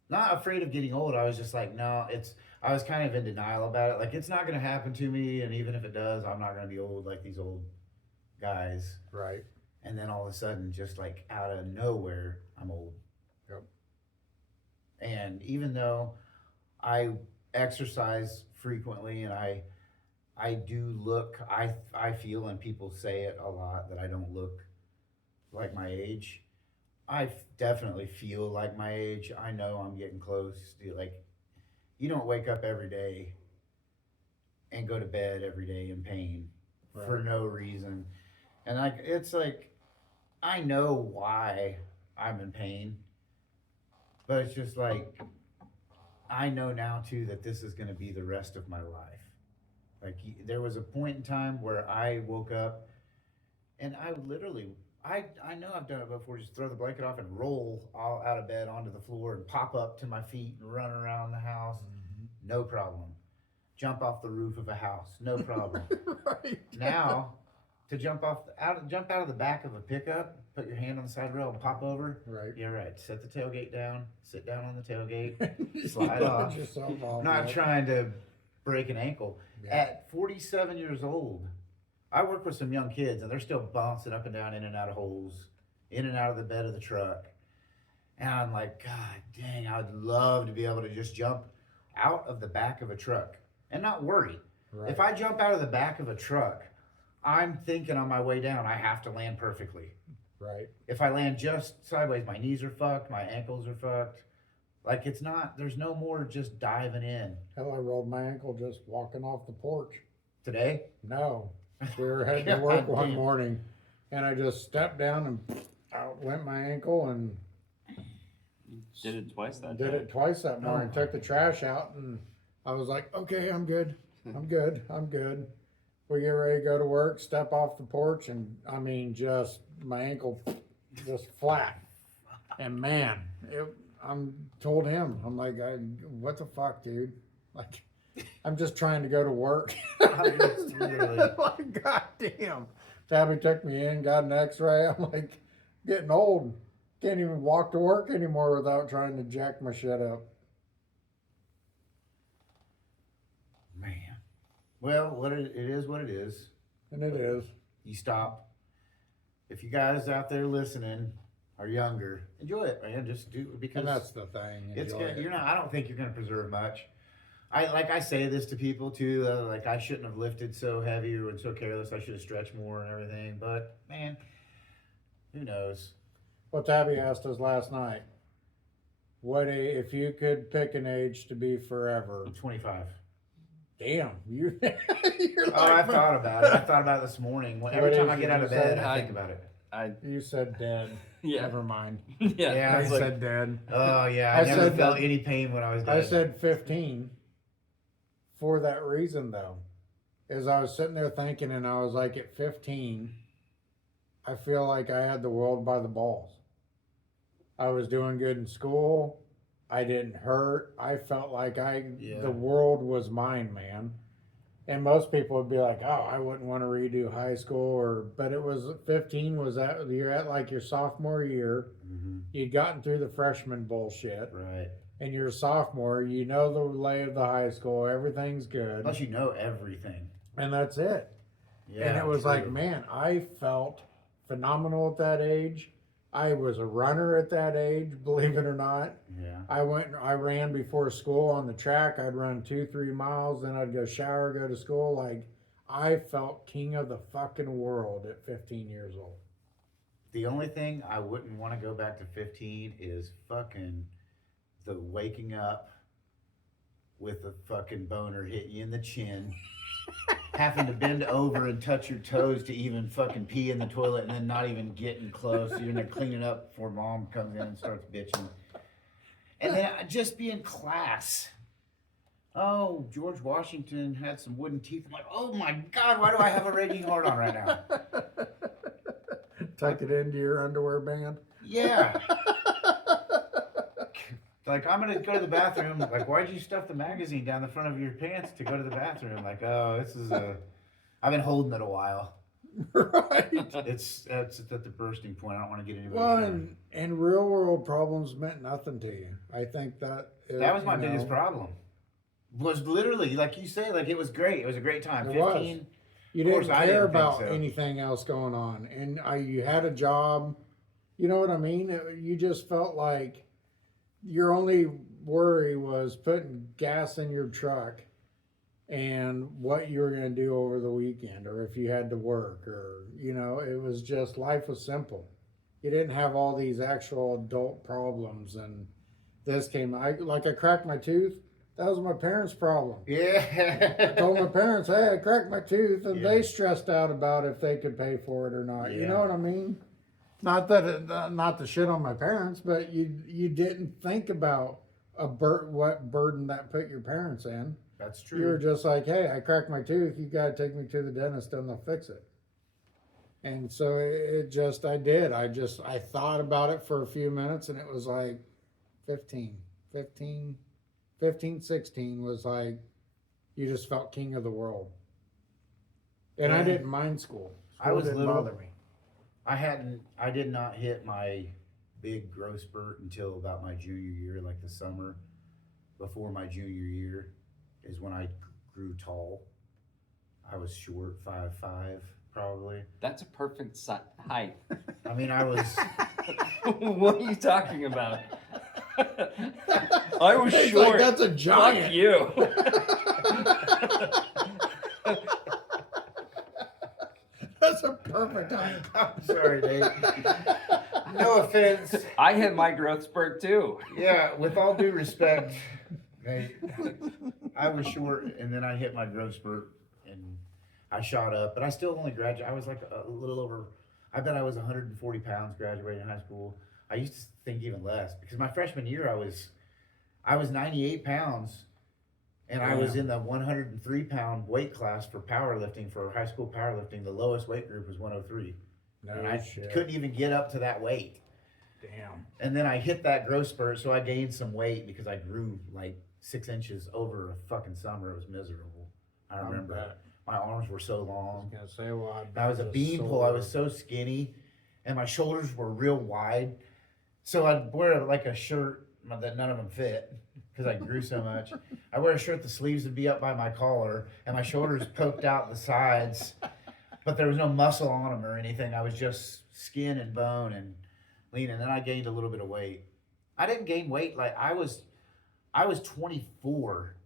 Not afraid of getting old. I was just like, no, I was kind of in denial about it. Like, it's not going to happen to me. And even if it does, I'm not going to be old like these old guys. Right. And then all of a sudden, just like out of nowhere, I'm old. Yep. And even though I exercise frequently and I do look, I feel, and people say it a lot, that I don't look like my age. I definitely feel like my age. I know I'm getting close to, like, you don't wake up every day and go to bed every day in pain for Right. no reason. And like, it's like, I know why I'm in pain, but it's just like, I know now too that this is going to be the rest of my life. Like, there was a point in time where I woke up and I literally, I know I've done it before, just throw the blanket off and roll all out of bed onto the floor and pop up to my feet and run around the house. No problem. Jump off the roof of a house. No problem. Right. Now, to jump out of the back of a pickup, put your hand on the side rail and pop over. Right. You're right. Set the tailgate down. Sit down on the tailgate. You Slide load off. yourself off. Not yep. trying to break an ankle. Yeah. At 47 years old, I work with some young kids and they're still bouncing up and down, in and out of holes, in and out of the bed of the truck. And I'm like, God dang, I would love to be able to just jump out of the back of a truck and not worry. Right. If I jump out of the back of a truck, I'm thinking on my way down, I have to land perfectly. Right. If I land just sideways, my knees are fucked, my ankles are fucked. Like, it's not, there's no more just diving in. Hell, I rolled my ankle just walking off the porch. Today? No. We were heading to work God one damn. morning and I just stepped down and out went my ankle and Did it twice that did day? it twice that morning. Oh. Took the trash out and I was like, okay, I'm good. I'm good. I'm good. We get ready to go to work, step off the porch, and I mean, just my ankle just flat. And man, I'm told him, I'm like, what the fuck, dude? Like, I'm just trying to go to work. Literally. Like, goddamn. Tabby took me in, got an X-ray. I'm like, getting old. Can't even walk to work anymore without trying to jack my shit up. Man. Well, it is what it is. And it is. You stop. If you guys out there listening are younger, enjoy it, man. Just do it, because And that's the thing. it's enjoy good. it. You're not. I don't think you're gonna preserve much. I say this to people too. Like, I shouldn't have lifted so heavy or so careless. I should have stretched more and everything. But man, who knows? Well, Tabby asked us last night, if you could pick an age to be forever? I'm 25. Damn, you're Oh, I like, thought about it. I thought about it this morning. Every What time age I did get out you of bed, say? I think about it. you said dead. Yeah. Never mind. Yeah. Yeah, I it's like- said dead. Oh yeah, I I never said felt that- any pain when I was dead. I said 15 for that reason, though. Is I was sitting there thinking, and I was like, at 15, I feel like I had the world by the balls. I was doing good in school. I didn't hurt. I felt like Yeah. the world was mine, man. And most people would be like, "Oh, I wouldn't want to redo high school," but it was 15. Was that you're at like your sophomore year? Mhm. You'd gotten through the freshman bullshit, Right. and you're a sophomore. You know the lay of the high school. Everything's good, Plus, you know everything. and that's it. Yeah. And it was true. like, man, I felt phenomenal at that age. I was a runner at that age, believe it or not. Yeah. I ran before school on the track. I'd run 2-3 miles, then I'd go shower, go to school. Like, I felt king of the fucking world at 15 years old. The only thing I wouldn't want to go back to 15 is fucking the waking up with a fucking boner hitting you in the chin, having to bend over and touch your toes to even fucking pee in the toilet, and then not even getting close. You're in there cleaning up before mom comes in and starts bitching. And then just be in class. Oh, George Washington had some wooden teeth. I'm like, oh my God, why do I have a raging hard on right now? Tuck it into your underwear band. Yeah. Like, I'm gonna go to the bathroom. Like, why'd you stuff the magazine down the front of your pants to go to the bathroom? Like, oh, this is I've been holding it a while. Right. It's at the bursting point. I don't want to get anybody. Well, and real world problems meant nothing to you. I think that was my biggest problem. Was literally, like you say, like, it was great. It was a great time. It 15. was. You didn't course, I care didn't think about so. anything else going on, and you had a job. You know what I mean? You just felt like your only worry was putting gas in your truck and what you were going to do over the weekend, or if you had to work, or it was just, life was simple. You didn't have all these actual adult problems. And this came, I cracked my tooth. That was my parents' problem. Yeah. I told my parents, hey, I cracked my tooth, and Yeah. they stressed out about if they could pay for it or not. You Yeah. know what I mean? Not that not to shit on my parents, but you didn't think about what burden that put your parents in. That's You were true. just like, hey, I cracked my tooth. You got to take me to the dentist and they'll fix it. And so I did. I thought about it for a few minutes, and it was like 15, 16 was like, you just felt king of the world. And I Yeah. didn't mind school. I was didn't little. bother me. I did not hit my big growth spurt until about my junior year, like the summer before my junior year is when I grew tall. I was short, 5'5", probably. That's a perfect height. I mean, I was. What are you talking about? I was It's short. like, that's a Fuck giant. you. That's a perfect height. I'm sorry, Nate. No offense. I hit my growth spurt too. Yeah, with all due respect, Nate, I was short, and then I hit my growth spurt, and I shot up, but I still only graduated. I was like a little over. I bet I was 140 pounds graduating high school. I used to think even less because my freshman year I was 98 pounds, and I was in the 103 pound weight class for powerlifting, for high school powerlifting. The lowest weight group was 103, and I couldn't even get up to that weight. Damn. And then I hit that growth spurt, so I gained some weight because I grew like 6 inches over a fucking summer. It was miserable. I remember my arms were so long. I was gonna say, well, I was a beanpole. I was so skinny, and my shoulders were real wide. So I'd wear like a shirt that none of them fit because I grew so much. I wear a shirt, the sleeves would be up by my collar, and my shoulders poked out the sides, but there was no muscle on them or anything. I was just skin and bone and lean, and then I gained a little bit of weight. I didn't gain weight like I was 24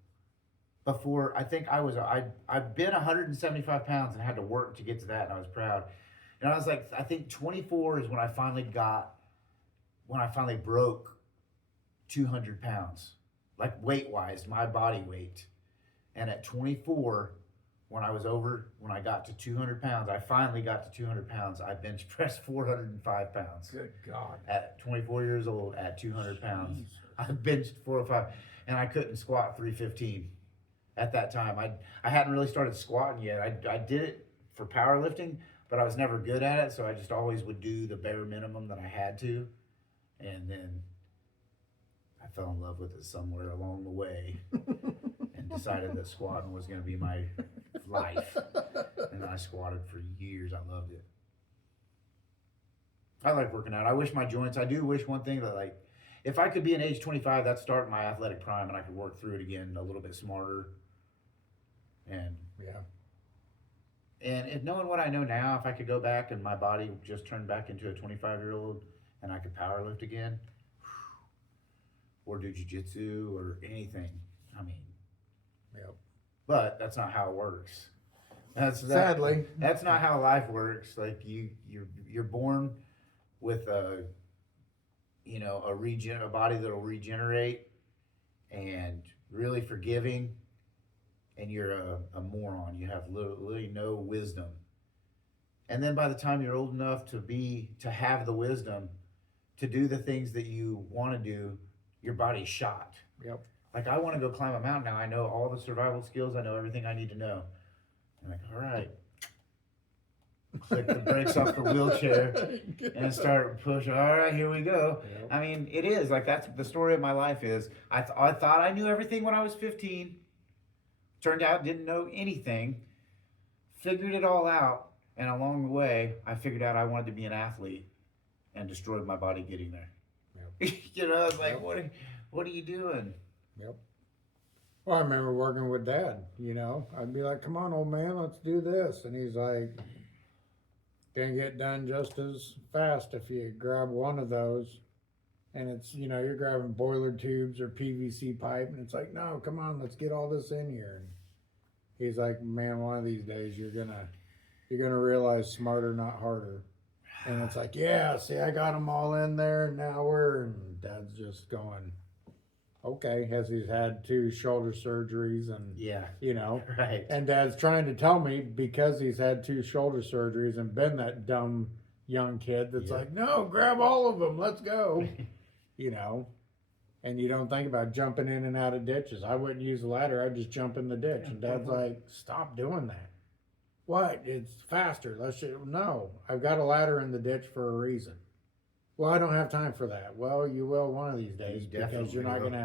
before. I think I've been 175 pounds and had to work to get to that, and I was proud. And I was like, I think 24 is when I finally broke 200 pounds, like weight wise, my body weight. And at 24, when I got to 200 pounds, I finally got to 200 pounds. I bench pressed 405 pounds. Good God. At 24 years old, at 200 pounds, I benched 405, and I couldn't squat 315 at that time. I hadn't really started squatting yet. I did it for powerlifting, but I was never good at it, so I just always would do the bare minimum that I had to. And then I fell in love with it somewhere along the way and decided that squatting was going to be my life. And I squatted for years. I loved it. I like working out. I do wish one thing that, like, if I could be an age 25, that's starting my athletic prime, and I could work through it again a little bit smarter. And if knowing what I know now, if I could go back and my body just turned back into a 25-year-old and I could power lift again, or do jujitsu or anything. I mean, Yep. but that's not how it works. Sadly. That's not how life works. Like you're born with a body that'll regenerate and really forgiving, and you're a moron. You have literally no wisdom. And then by the time you're old enough to have the wisdom to do the things that you want to do, your body's shot. Yep. Like I want to go climb a mountain now. I know all the survival skills. I know everything I need to know. I'm like, all right. Click the brakes off the wheelchair and start pushing. All right, here we go. Yep. I mean, it is like that's the story of my life. Is I thought I knew everything when I was 15. Turned out didn't know anything. Figured it all out, and along the way, I figured out I wanted to be an athlete, and destroyed my body getting there. Yep. It's like what are you doing? Yep. Well, I remember working with Dad, I'd be like, come on, old man, let's do this. And he's like, gonna get done just as fast if you grab one of those. And it's, you're grabbing boiler tubes or PVC pipe. And it's like, no, come on, let's get all this in here. And he's like, man, one of these days you're gonna realize smarter, not harder. And it's like, yeah, see, I got them all in there. And now and Dad's just going, okay, as he's had 2 shoulder surgeries and, Yeah. Right. and Dad's trying to tell me because he's had 2 shoulder surgeries and been that dumb young kid that's Yeah. like, no, grab all of them, let's go, and you don't think about jumping in and out of ditches. I wouldn't use a ladder, I'd just jump in the ditch. And Dad's like, stop doing that. What? It's faster. No, I've got a ladder in the ditch for a reason. Well, I don't have time for that. Well, you will one of these days You because you're not definitely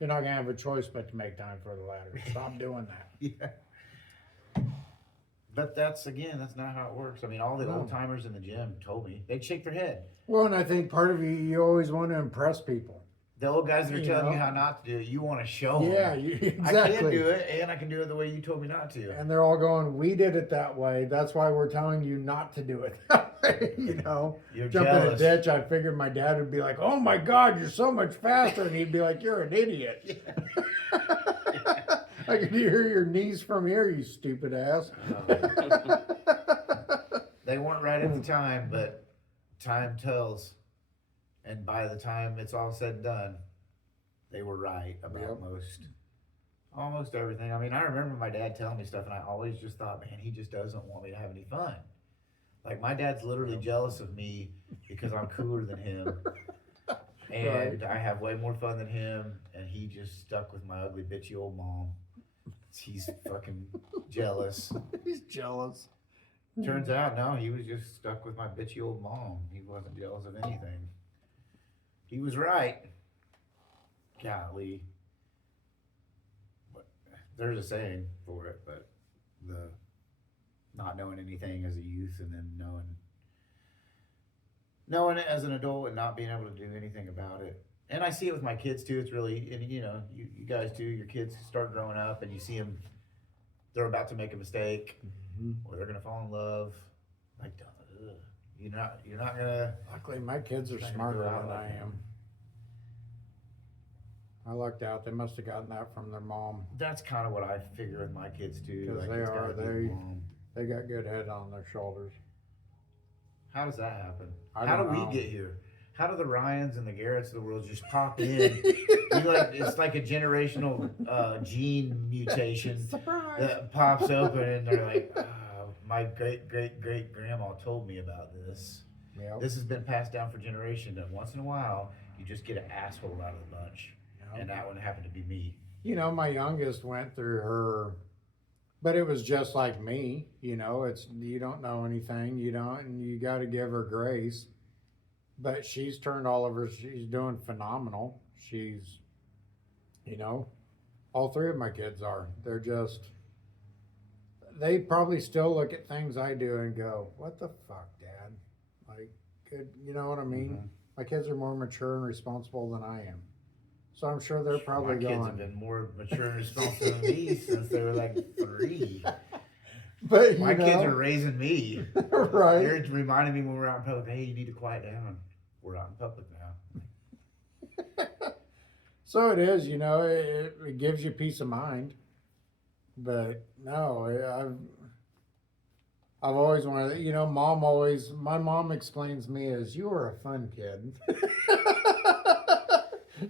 will. gonna have a choice but to make time for the ladder. Stop doing that. Yeah. But that's not how it works. I mean, all the No. old timers in the gym told me they'd shake their head. Well, and I think part of you always want to impress people. The old guys that are You telling know? you how not to do it, you want to show them. Yeah, exactly. I can do it, and I can do it the way you told me not to. And they're all going, we did it that way. That's why we're telling you not to do it that way, You're Jump in a jealous. ditch, I figured my dad would be like, oh my God, you're so much faster. And he'd be like, you're an idiot. I can hear your knees from here, you stupid ass. They weren't right at the time, but time tells. And by the time it's all said and done, they were right about Yep. almost everything. I mean, I remember my dad telling me stuff, and I always just thought, man, he just doesn't want me to have any fun. Like, my dad's literally jealous of me because I'm cooler than him. And I have way more fun than him, and he just stuck with my ugly, bitchy old mom. He's fucking jealous. He's jealous. Turns out, no, he was just stuck with my bitchy old mom. He wasn't jealous of anything. He was right. Golly. But there's a saying for it, but the not knowing anything as a youth and then knowing it as an adult and not being able to do anything about it. And I see it with my kids too. It's really, and you guys too, your kids start growing up and you see them, they're about to make a mistake or they're going to fall in love. Like, ugh. You're not gonna. Luckily, my kids are Trying to smarter go out than like I that. am. I lucked out. They must have gotten that from their mom. That's kind of what I figure with my kids too. 'Cause Like, they it's gotta are, be they- mom. They got good head on their shoulders. How does that happen? I How do don't we know. get here? How do the Ryans and the Garretts of the world just pop in? It's like a generational gene mutation Surprise! that pops open, and they're like, oh, my great grandma told me about this. Yep. This has been passed down for generations, and once in a while, you just get an asshole out of the bunch. Yep. And that one happened to be me. My youngest went through her, but it was just like me. It's you don't know anything, and you got to give her grace. But she's turned all of her. She's doing phenomenal. She's, all 3 of my kids are. They're just. They probably still look at things I do and go, "What the fuck, Dad?" Like, good. You know what I mean? Mhm. My kids are more mature and responsible than I am. So I'm sure they're probably My kids going. have been more mature and responsible than me since they were like 3. But My kids are raising me. right. You're reminding me when we're out in public, hey, you need to quiet down. we're out in public now. So it is, it gives you peace of mind. But no, I've always wanted, my mom explains me as you were a fun kid.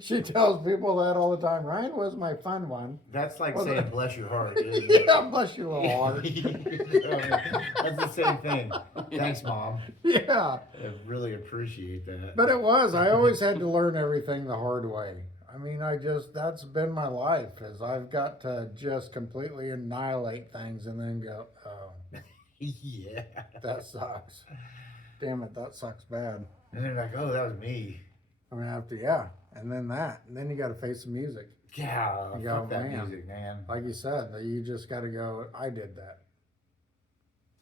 She tells people that all the time. Ryan was my fun one. That's like Well, saying bless your heart. Isn't it? Yeah, bless your little heart. That's the same thing. Thanks, Mom. Yeah. I really appreciate that. But it was. I always had to learn everything the hard way. I mean, that's been my life, is I've got to just completely annihilate things and then go, oh, Yeah. that sucks. Damn it, that sucks bad. And they're like, oh, that was me. I mean, yeah. And then that. And then you got to face the music. Yeah, You fuck go, that man. music, man. Like you said, that you just got to go, I did that.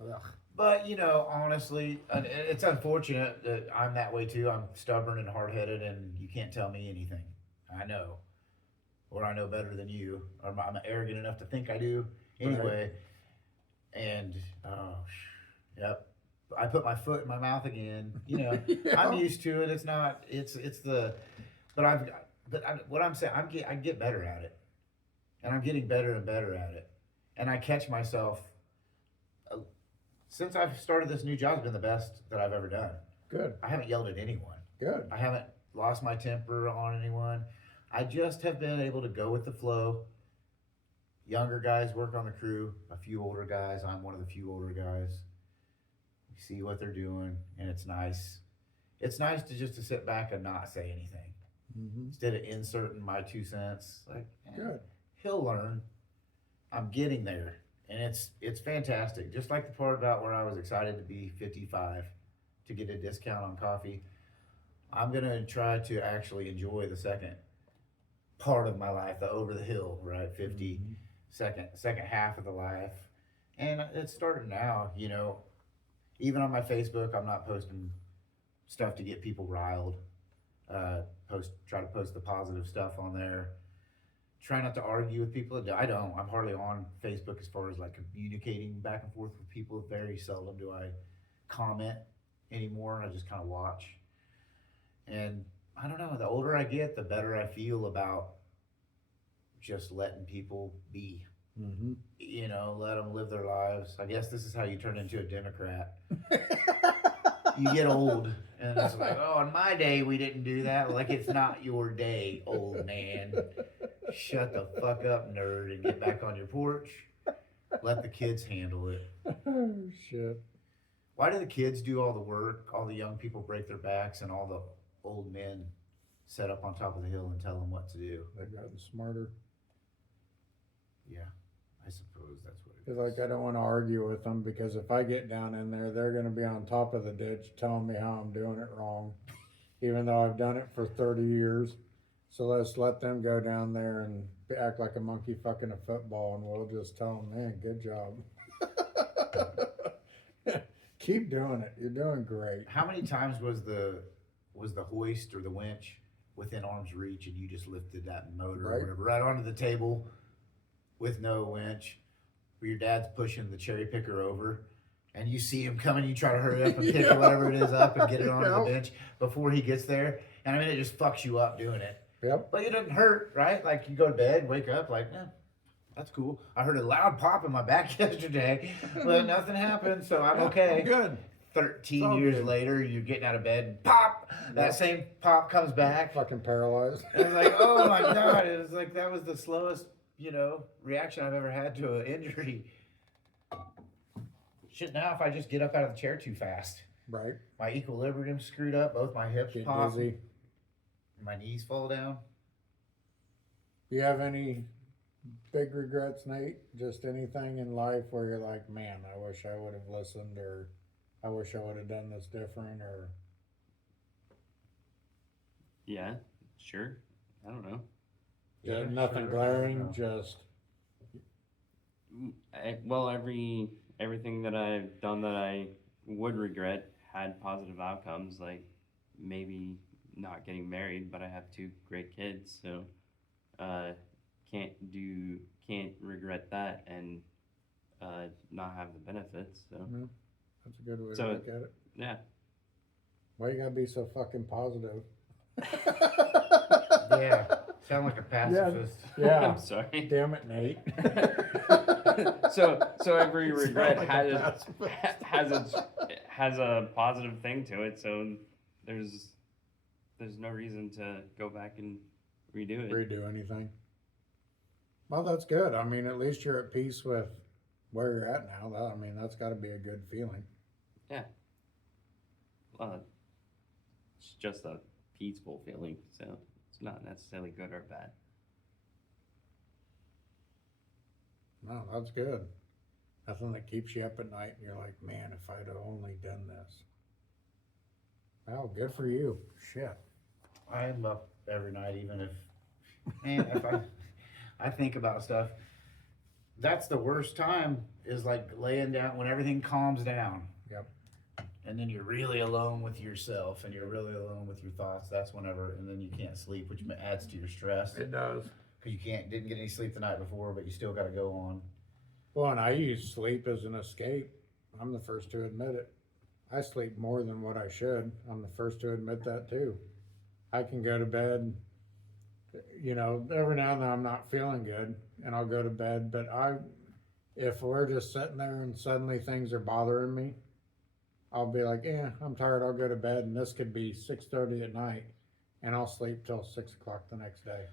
Ugh. But, honestly, it's unfortunate that I'm that way too. I'm stubborn and hard-headed, and you can't tell me anything. I know. Or I know better than you. Or I'm arrogant enough to think I do. Anyway. And, yep. I put my foot in my mouth again. Yeah. I'm used to it. It's not, what I'm saying, I get better at it. And I'm getting better and better at it. And I catch myself, since I've started this new job, it's been the best that I've ever done. Good. I haven't yelled at anyone. Good. I haven't lost my temper on anyone. I just have been able to go with the flow. Younger guys work on the crew, a few older guys. I'm one of the few older guys. We see what they're doing, and it's nice. It's nice to sit back and not say anything. Mm-hmm. Instead of inserting my 2 cents. Like, Good. he'll learn. I'm getting there, and it's fantastic. Just like the part about where I was excited to be 55 to get a discount on coffee. I'm gonna try to actually enjoy the second part of my life, the over the hill, right? 50, second half of the life, and it's starting now. Even on my Facebook, I'm not posting stuff to get people riled. Try to post the positive stuff on there. Try not to argue with people. I don't. I'm hardly on Facebook as far as like communicating back and forth with people. Very seldom do I comment anymore. I just kind of watch. And I don't know. The older I get, the better I feel about just letting people be. Mm-hmm. Let them live their lives. I guess this is how you turn into a Democrat. You get old, and it's like, oh, in my day we didn't do that. Like, it's not your day, old man. Shut the fuck up, nerd, and get back on your porch. Let the kids handle it. Oh, shit. Why do the kids do all the work? All the young people break their backs, and all the old men set up on top of the hill and tell them what to do. They've gotten smarter. Yeah, I suppose that's what it Cause is. like I don't want to argue with them, because if I get down in there, they're gonna be on top of the ditch telling me how I'm doing it wrong, even though I've done it for 30 years. So let's let them go down there and act like a monkey fucking a football, and we'll just tell them, man, good job. Keep doing it. You're doing great. How many times was the hoist or the winch within arm's reach, and you just lifted that motor or whatever right onto the table with no winch, where your dad's pushing the cherry picker over, and you see him coming, you try to hurry up and pick whatever it is up and get it onto the bench before he gets there, and I mean, it just fucks you up doing it. Yep. But it doesn't hurt, right? Like, you go to bed, wake up, like, that's cool. I heard a loud pop in my back yesterday, but nothing happened, so I'm okay. Good. 13 years later, you're getting out of bed, and pop! That same pop comes back. Fucking paralyzed. And it's like, oh my God. It was like, that was the slowest, reaction I've ever had to an injury. Shit, now if I just get up out of the chair too fast, Right. my equilibrium's screwed up, both my hips Get pop, dizzy. my knees fall down. Do you have any big regrets, Nate? Just anything in life where you're like, man, I wish I would have listened, or I wish I would have done this different, or Yeah, sure. I don't know. yeah, nothing glaring, just Well, everything that I've done that I would regret had positive outcomes. Like maybe not getting married, but I have 2 great kids, so can't regret that and not have the benefits. So that's a good way So- to look at it. yeah, Why you gotta be so fucking positive? Yeah, sound like a pacifist. Yeah. I'm sorry. Damn it, Nate. So every Sound regret like a pacifist. has a positive thing to it. So there's no reason to go back and redo it. Redo anything. Well, that's good. I mean, at least you're at peace with where you're at now. I mean, that's got to be a good feeling. It's just a peaceful feeling, so it's not necessarily good or bad. No, that's good. Nothing that keeps you up at night and you're like, man, if I'd have only done this. Well, good for you. Shit. I am up every night, even if, man, if I think about stuff. That's the worst time, is like laying down when everything calms down. Yep. And then you're really alone with yourself and you're really alone with your thoughts. That's whenever, and then you can't sleep, which adds to your stress. It does. Because you didn't get any sleep the night before, but you still got to go on. Well, and I use sleep as an escape. I'm the first to admit it. I sleep more than what I should. I'm the first to admit that too. I can go to bed, you know, every now and then I'm not feeling good and I'll go to bed, but if we're just sitting there and suddenly things are bothering me, I'll be like, yeah, I'm tired, I'll go to bed, and this could be 6:30 at night and I'll sleep till 6 o'clock the next day.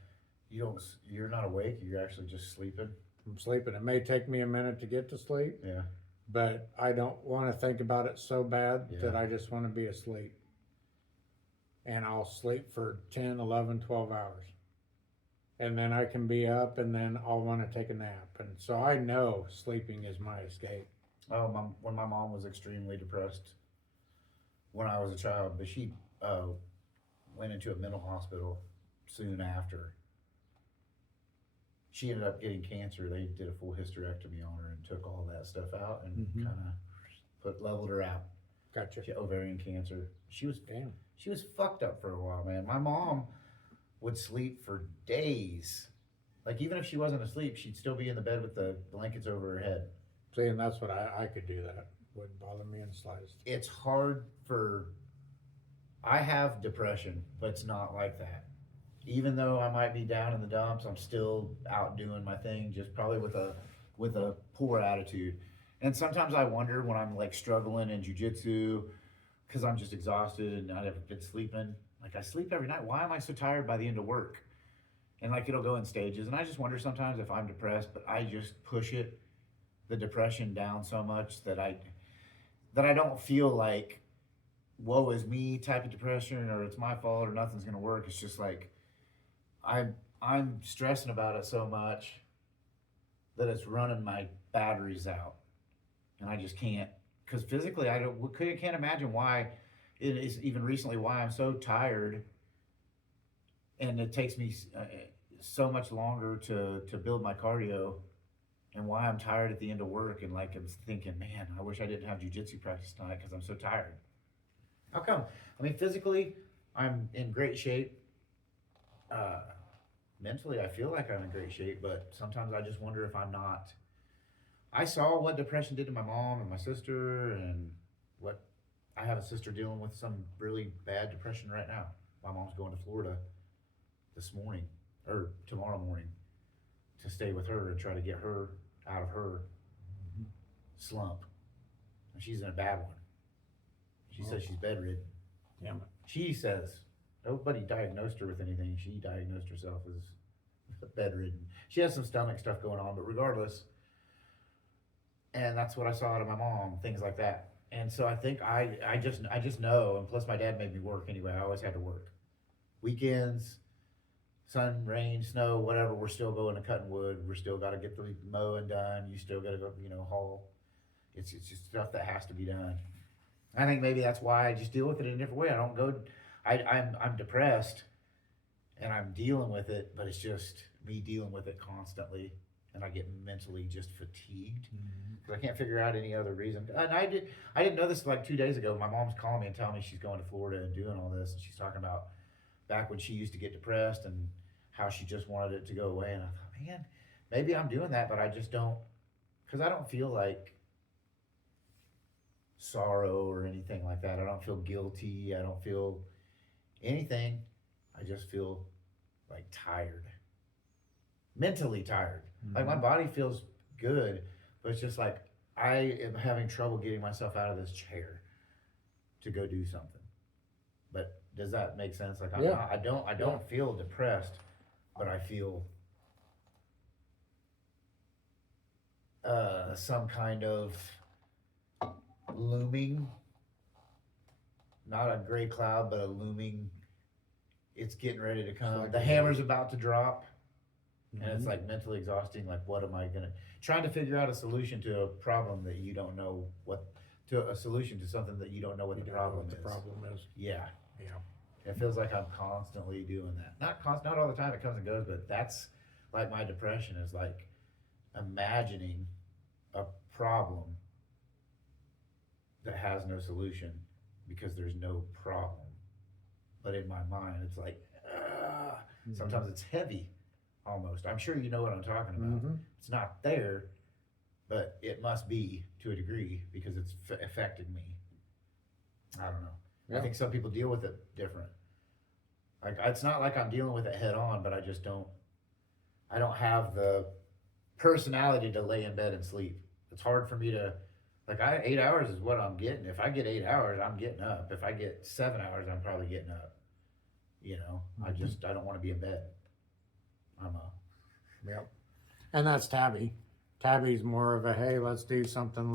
You're not awake, you're actually just sleeping. I'm sleeping. It may take me a minute to get to sleep, Yeah. but I don't want to think about it so bad Yeah. that I just want to be asleep. And I'll sleep for 10, 11, 12 hours. And then I can be up and then I'll want to take a nap. And so I know sleeping is my escape. Oh, when my mom was extremely depressed when I was a child, but she went into a mental hospital soon after. She ended up getting cancer. They did a full hysterectomy on her and took all that stuff out and Mhm. kind of leveled her out. Gotcha. She had ovarian cancer. Damn. She was fucked up for a while, man. My mom would sleep for days. Like, even if she wasn't asleep, she'd still be in the bed with the blankets over her head. See, and that's what I could do that. Wouldn't bother me in the slightest. It's hard I have depression, but it's not like that. Even though I might be down in the dumps, I'm still out doing my thing, just probably with a poor attitude. And sometimes I wonder when I'm like struggling in jujitsu, because I'm just exhausted and I haven't been sleeping. Like, I sleep every night. Why am I so tired by the end of work? And like, it'll go in stages. And I just wonder sometimes if I'm depressed, but I just push the depression down so much that I don't feel like woe is me type of depression, or it's my fault, or nothing's gonna work. It's just like I'm stressing about it so much that it's running my batteries out, and I just can't. Because physically, can't imagine why. It is even recently why I'm so tired, and it takes me so much longer to build my cardio, and why I'm tired at the end of work. And like, I'm thinking, man, I wish I didn't have jujitsu practice tonight because I'm so tired. How come? I mean, physically, I'm in great shape. Mentally, I feel like I'm in great shape, but sometimes I just wonder if I'm not. I saw what depression did to my mom and my sister, and what I have a sister dealing with some really bad depression right now. My mom's going to Florida this morning, or tomorrow morning, to stay with her and try to get her out of her slump. And she's in a bad one. She says she's bedridden. Damn it. She says nobody diagnosed her with anything. She diagnosed herself as bedridden. She has some stomach stuff going on, but regardless. And that's what I saw out of my mom, things like that. And so I think I just know, and plus my dad made me work anyway. I always had to work. Weekends, sun, rain, snow, whatever, we're still going to cutting wood. We're still got to get the mowing done. You still got to go, haul. It's just stuff that has to be done. I think maybe that's why I just deal with it in a different way. I don't go. I'm depressed, and I'm dealing with it, but it's just me dealing with it constantly, and I get mentally just fatigued. I can't figure out any other reason. And I didn't know this like 2 days ago. My mom's calling me and telling me she's going to Florida and doing all this, and she's talking about back when she used to get depressed and how she just wanted it to go away. And I thought, man, maybe I'm doing that, but I just don't, because I don't feel like sorrow or anything like that. I don't feel guilty. I don't feel anything. I just feel like tired, mentally tired. Like my body feels good, but it's just like I am having trouble getting myself out of this chair to go do something. But does that make sense? Like I'm Yeah. not, I don't feel depressed, but I feel some kind of looming, not a gray cloud, but a looming. It's getting ready to come. like The a hammer's about to drop, and it's Mhm. like mentally exhausting. Like, what am I gonna? Trying to figure out a solution to a problem that you don't know what. To a solution to something that you don't know what You the don't know problem what is. the problem is. Yeah, Yeah. it feels like I'm constantly doing that. Not all the time. It comes and goes, but that's like my depression is like imagining a problem that has no solution because there's no problem. But in my mind, it's like, sometimes it's heavy almost. I'm sure you know what I'm talking about. Mhm. It's not there, but it must be to a degree because it's affected me. I don't know. I Yeah. think some people deal with it different. Like, it's not like I'm dealing with it head on, but I just don't, I don't have the personality to lay in bed and sleep. It's hard for me to, like, 8 hours is what I'm getting. If I get 8 hours, I'm getting up. If I get 7 hours, I'm probably getting up. You know, I don't want to be in bed. Yep. And that's Tabby. Tabby's more of a, hey, let's do something,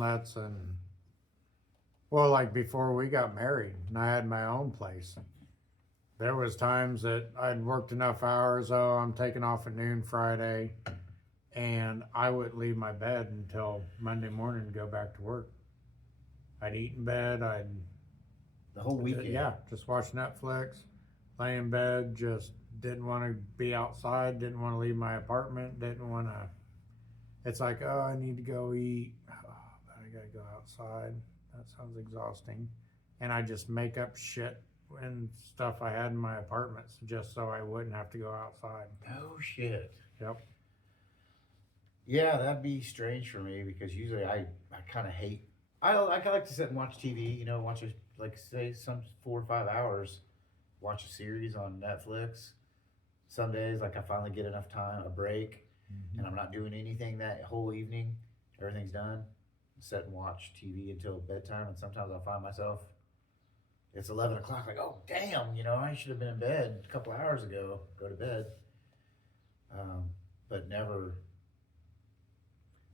well, like before we got married and I had my own place, there was times that I'd worked enough hours, I'm taking off at noon Friday, and I wouldn't leave my bed until Monday morning to go back to work. I'd eat in bed, The whole weekend. yeah, just watch Netflix, lay in bed, just didn't want to be outside, didn't want to leave my apartment, didn't want to. It's like, oh, I need to go eat. Oh, but I gotta go outside. That sounds exhausting. And I just make up shit and stuff I had in my apartments just so I wouldn't have to go outside. No shit. Yep. Yeah, that'd be strange for me because usually I kind of hate. I like to sit and watch TV. You know, watch like say some 4 or 5 hours, watch a series on Netflix. Some days, like I finally get enough time, a break, and I'm not doing anything that whole evening. Everything's done. Sit and watch TV until bedtime, and sometimes I'll find myself. It's 11 o'clock. Like, oh damn, you know, I should have been in bed a couple hours ago. Go to bed. But never.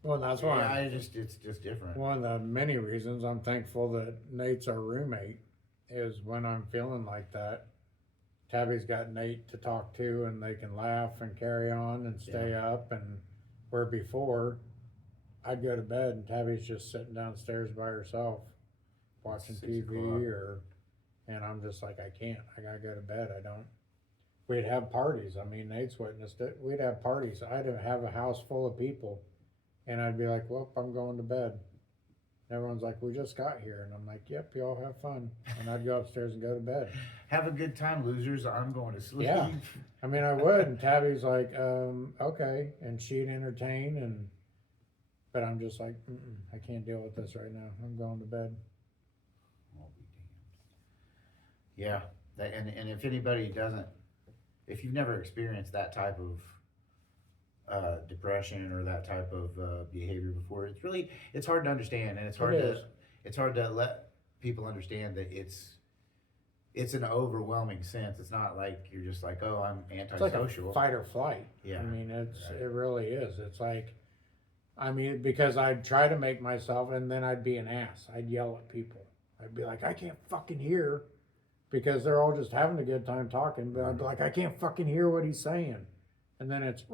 Well, that's Yeah, why. it's just different. One of the many reasons I'm thankful that Nate's our roommate is when I'm feeling like that. Tabby's got Nate to talk to, and they can laugh and carry on and stay up. And where before, I'd go to bed and Tabby's just sitting downstairs by herself, watching 6 TV o'clock. and I'm just like, I can't. I gotta go to bed. I don't. We'd have parties. I mean, Nate's witnessed it. We'd have parties. I'd have a house full of people, and I'd be like, well, I'm going to bed. Everyone's like, we just got here. And I'm like, yep, y'all have fun. And I'd go upstairs and go to bed. Have a good time, losers. I'm going to sleep. Yeah. I mean, I would. And Tabby's like, okay. And she'd entertain. But I'm just like, I can't deal with this right now. I'm going to bed. I'll be damned. Yeah. And if anybody doesn't, if you've never experienced that type of depression or that type of behavior before, it's hard to understand, and it's hard to let people understand that it's an overwhelming sense. It's not like you're just like, oh, I'm It's like antisocial. a fight or flight. Yeah. I mean, it Right. really is. It's like, because I'd try to make myself, and then I'd be an ass. I'd yell at people. I'd be like, I can't fucking hear, because they're all just having a good time talking. But I'd be like, I can't fucking hear what he's saying. And then it's,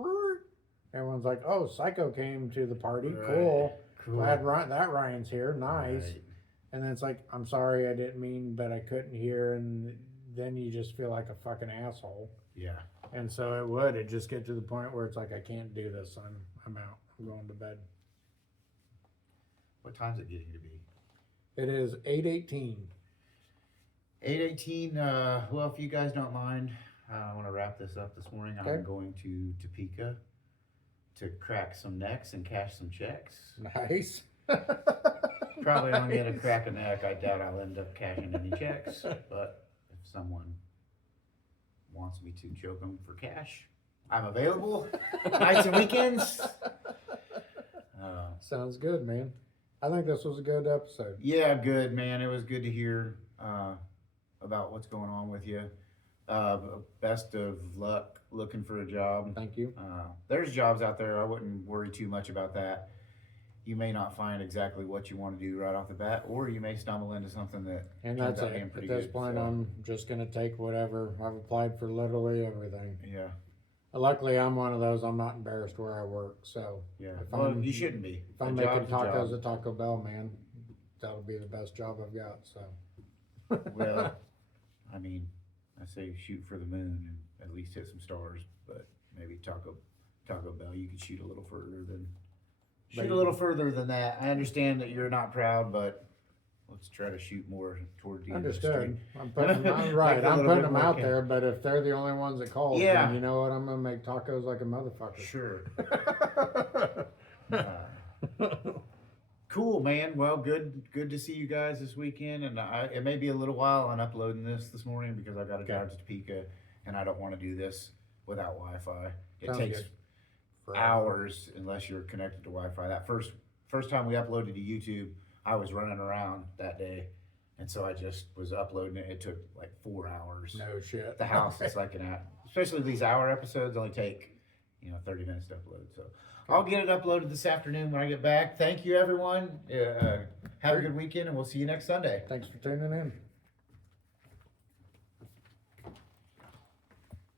everyone's like, oh, Psycho came to the party. Right. Cool. Cool. Glad that Ryan's here. Nice. Right. And then it's like, I'm sorry, I didn't mean, but I couldn't hear. And then you just feel like a fucking asshole. Yeah. And so it'd just get to the point where it's like, I can't do this. I'm out. I'm going to bed. What time's it getting to be? It is 8:18. 8:18. Well, if you guys don't mind, I want to wrap this up this morning. Okay. I'm going to Topeka to crack some necks and cash some checks. Nice. probably only get a crack of neck. I doubt I'll end up cashing any checks, but if someone wants me to choke them for cash, I'm available nights and weekends. Sounds good, man. I think this was a good episode. Yeah, good, man. It was good to hear about what's going on with you. Best of luck looking for a job. Thank you. There's jobs out there. I wouldn't worry too much about that. You may not find exactly what you want to do right off the bat, or you may stumble into something that And turns that's out it. being At pretty this good. point, so, I'm just gonna take whatever. I've applied for literally everything. yeah, Luckily, I'm one of those. I'm not embarrassed where I work. So yeah. If Well, I'm- you shouldn't be. if I'm A making job's a job. tacos at Taco Bell, man, that'll be the best job I've got. So. Well, I mean, I say shoot for the moon and at least hit some stars, but maybe Taco Bell, you could shoot a little further than that. I understand that you're not proud, but let's try to shoot more toward the Understood. industry. I'm putting. I'm right. Make a I'm little putting bit them more out cash. there. But if they're the only ones that call, Yeah. then you know what? I'm gonna make tacos like a motherfucker. Sure. Cool, man. Well, good to see you guys this weekend, and it may be a little while on uploading this morning because I got to drive to Topeka, and I don't want to do this without Wi-Fi. It Sounds takes good. hours unless you're connected to Wi-Fi. That first time we uploaded to YouTube, I was running around that day, and so I just was uploading it. It took like 4 hours. No shit. At the house, it's like an hour. Especially these hour episodes only take 30 minutes to upload. So I'll get it uploaded this afternoon when I get back. Thank you, everyone. Have a good weekend, and we'll see you next Sunday. Thanks for tuning in.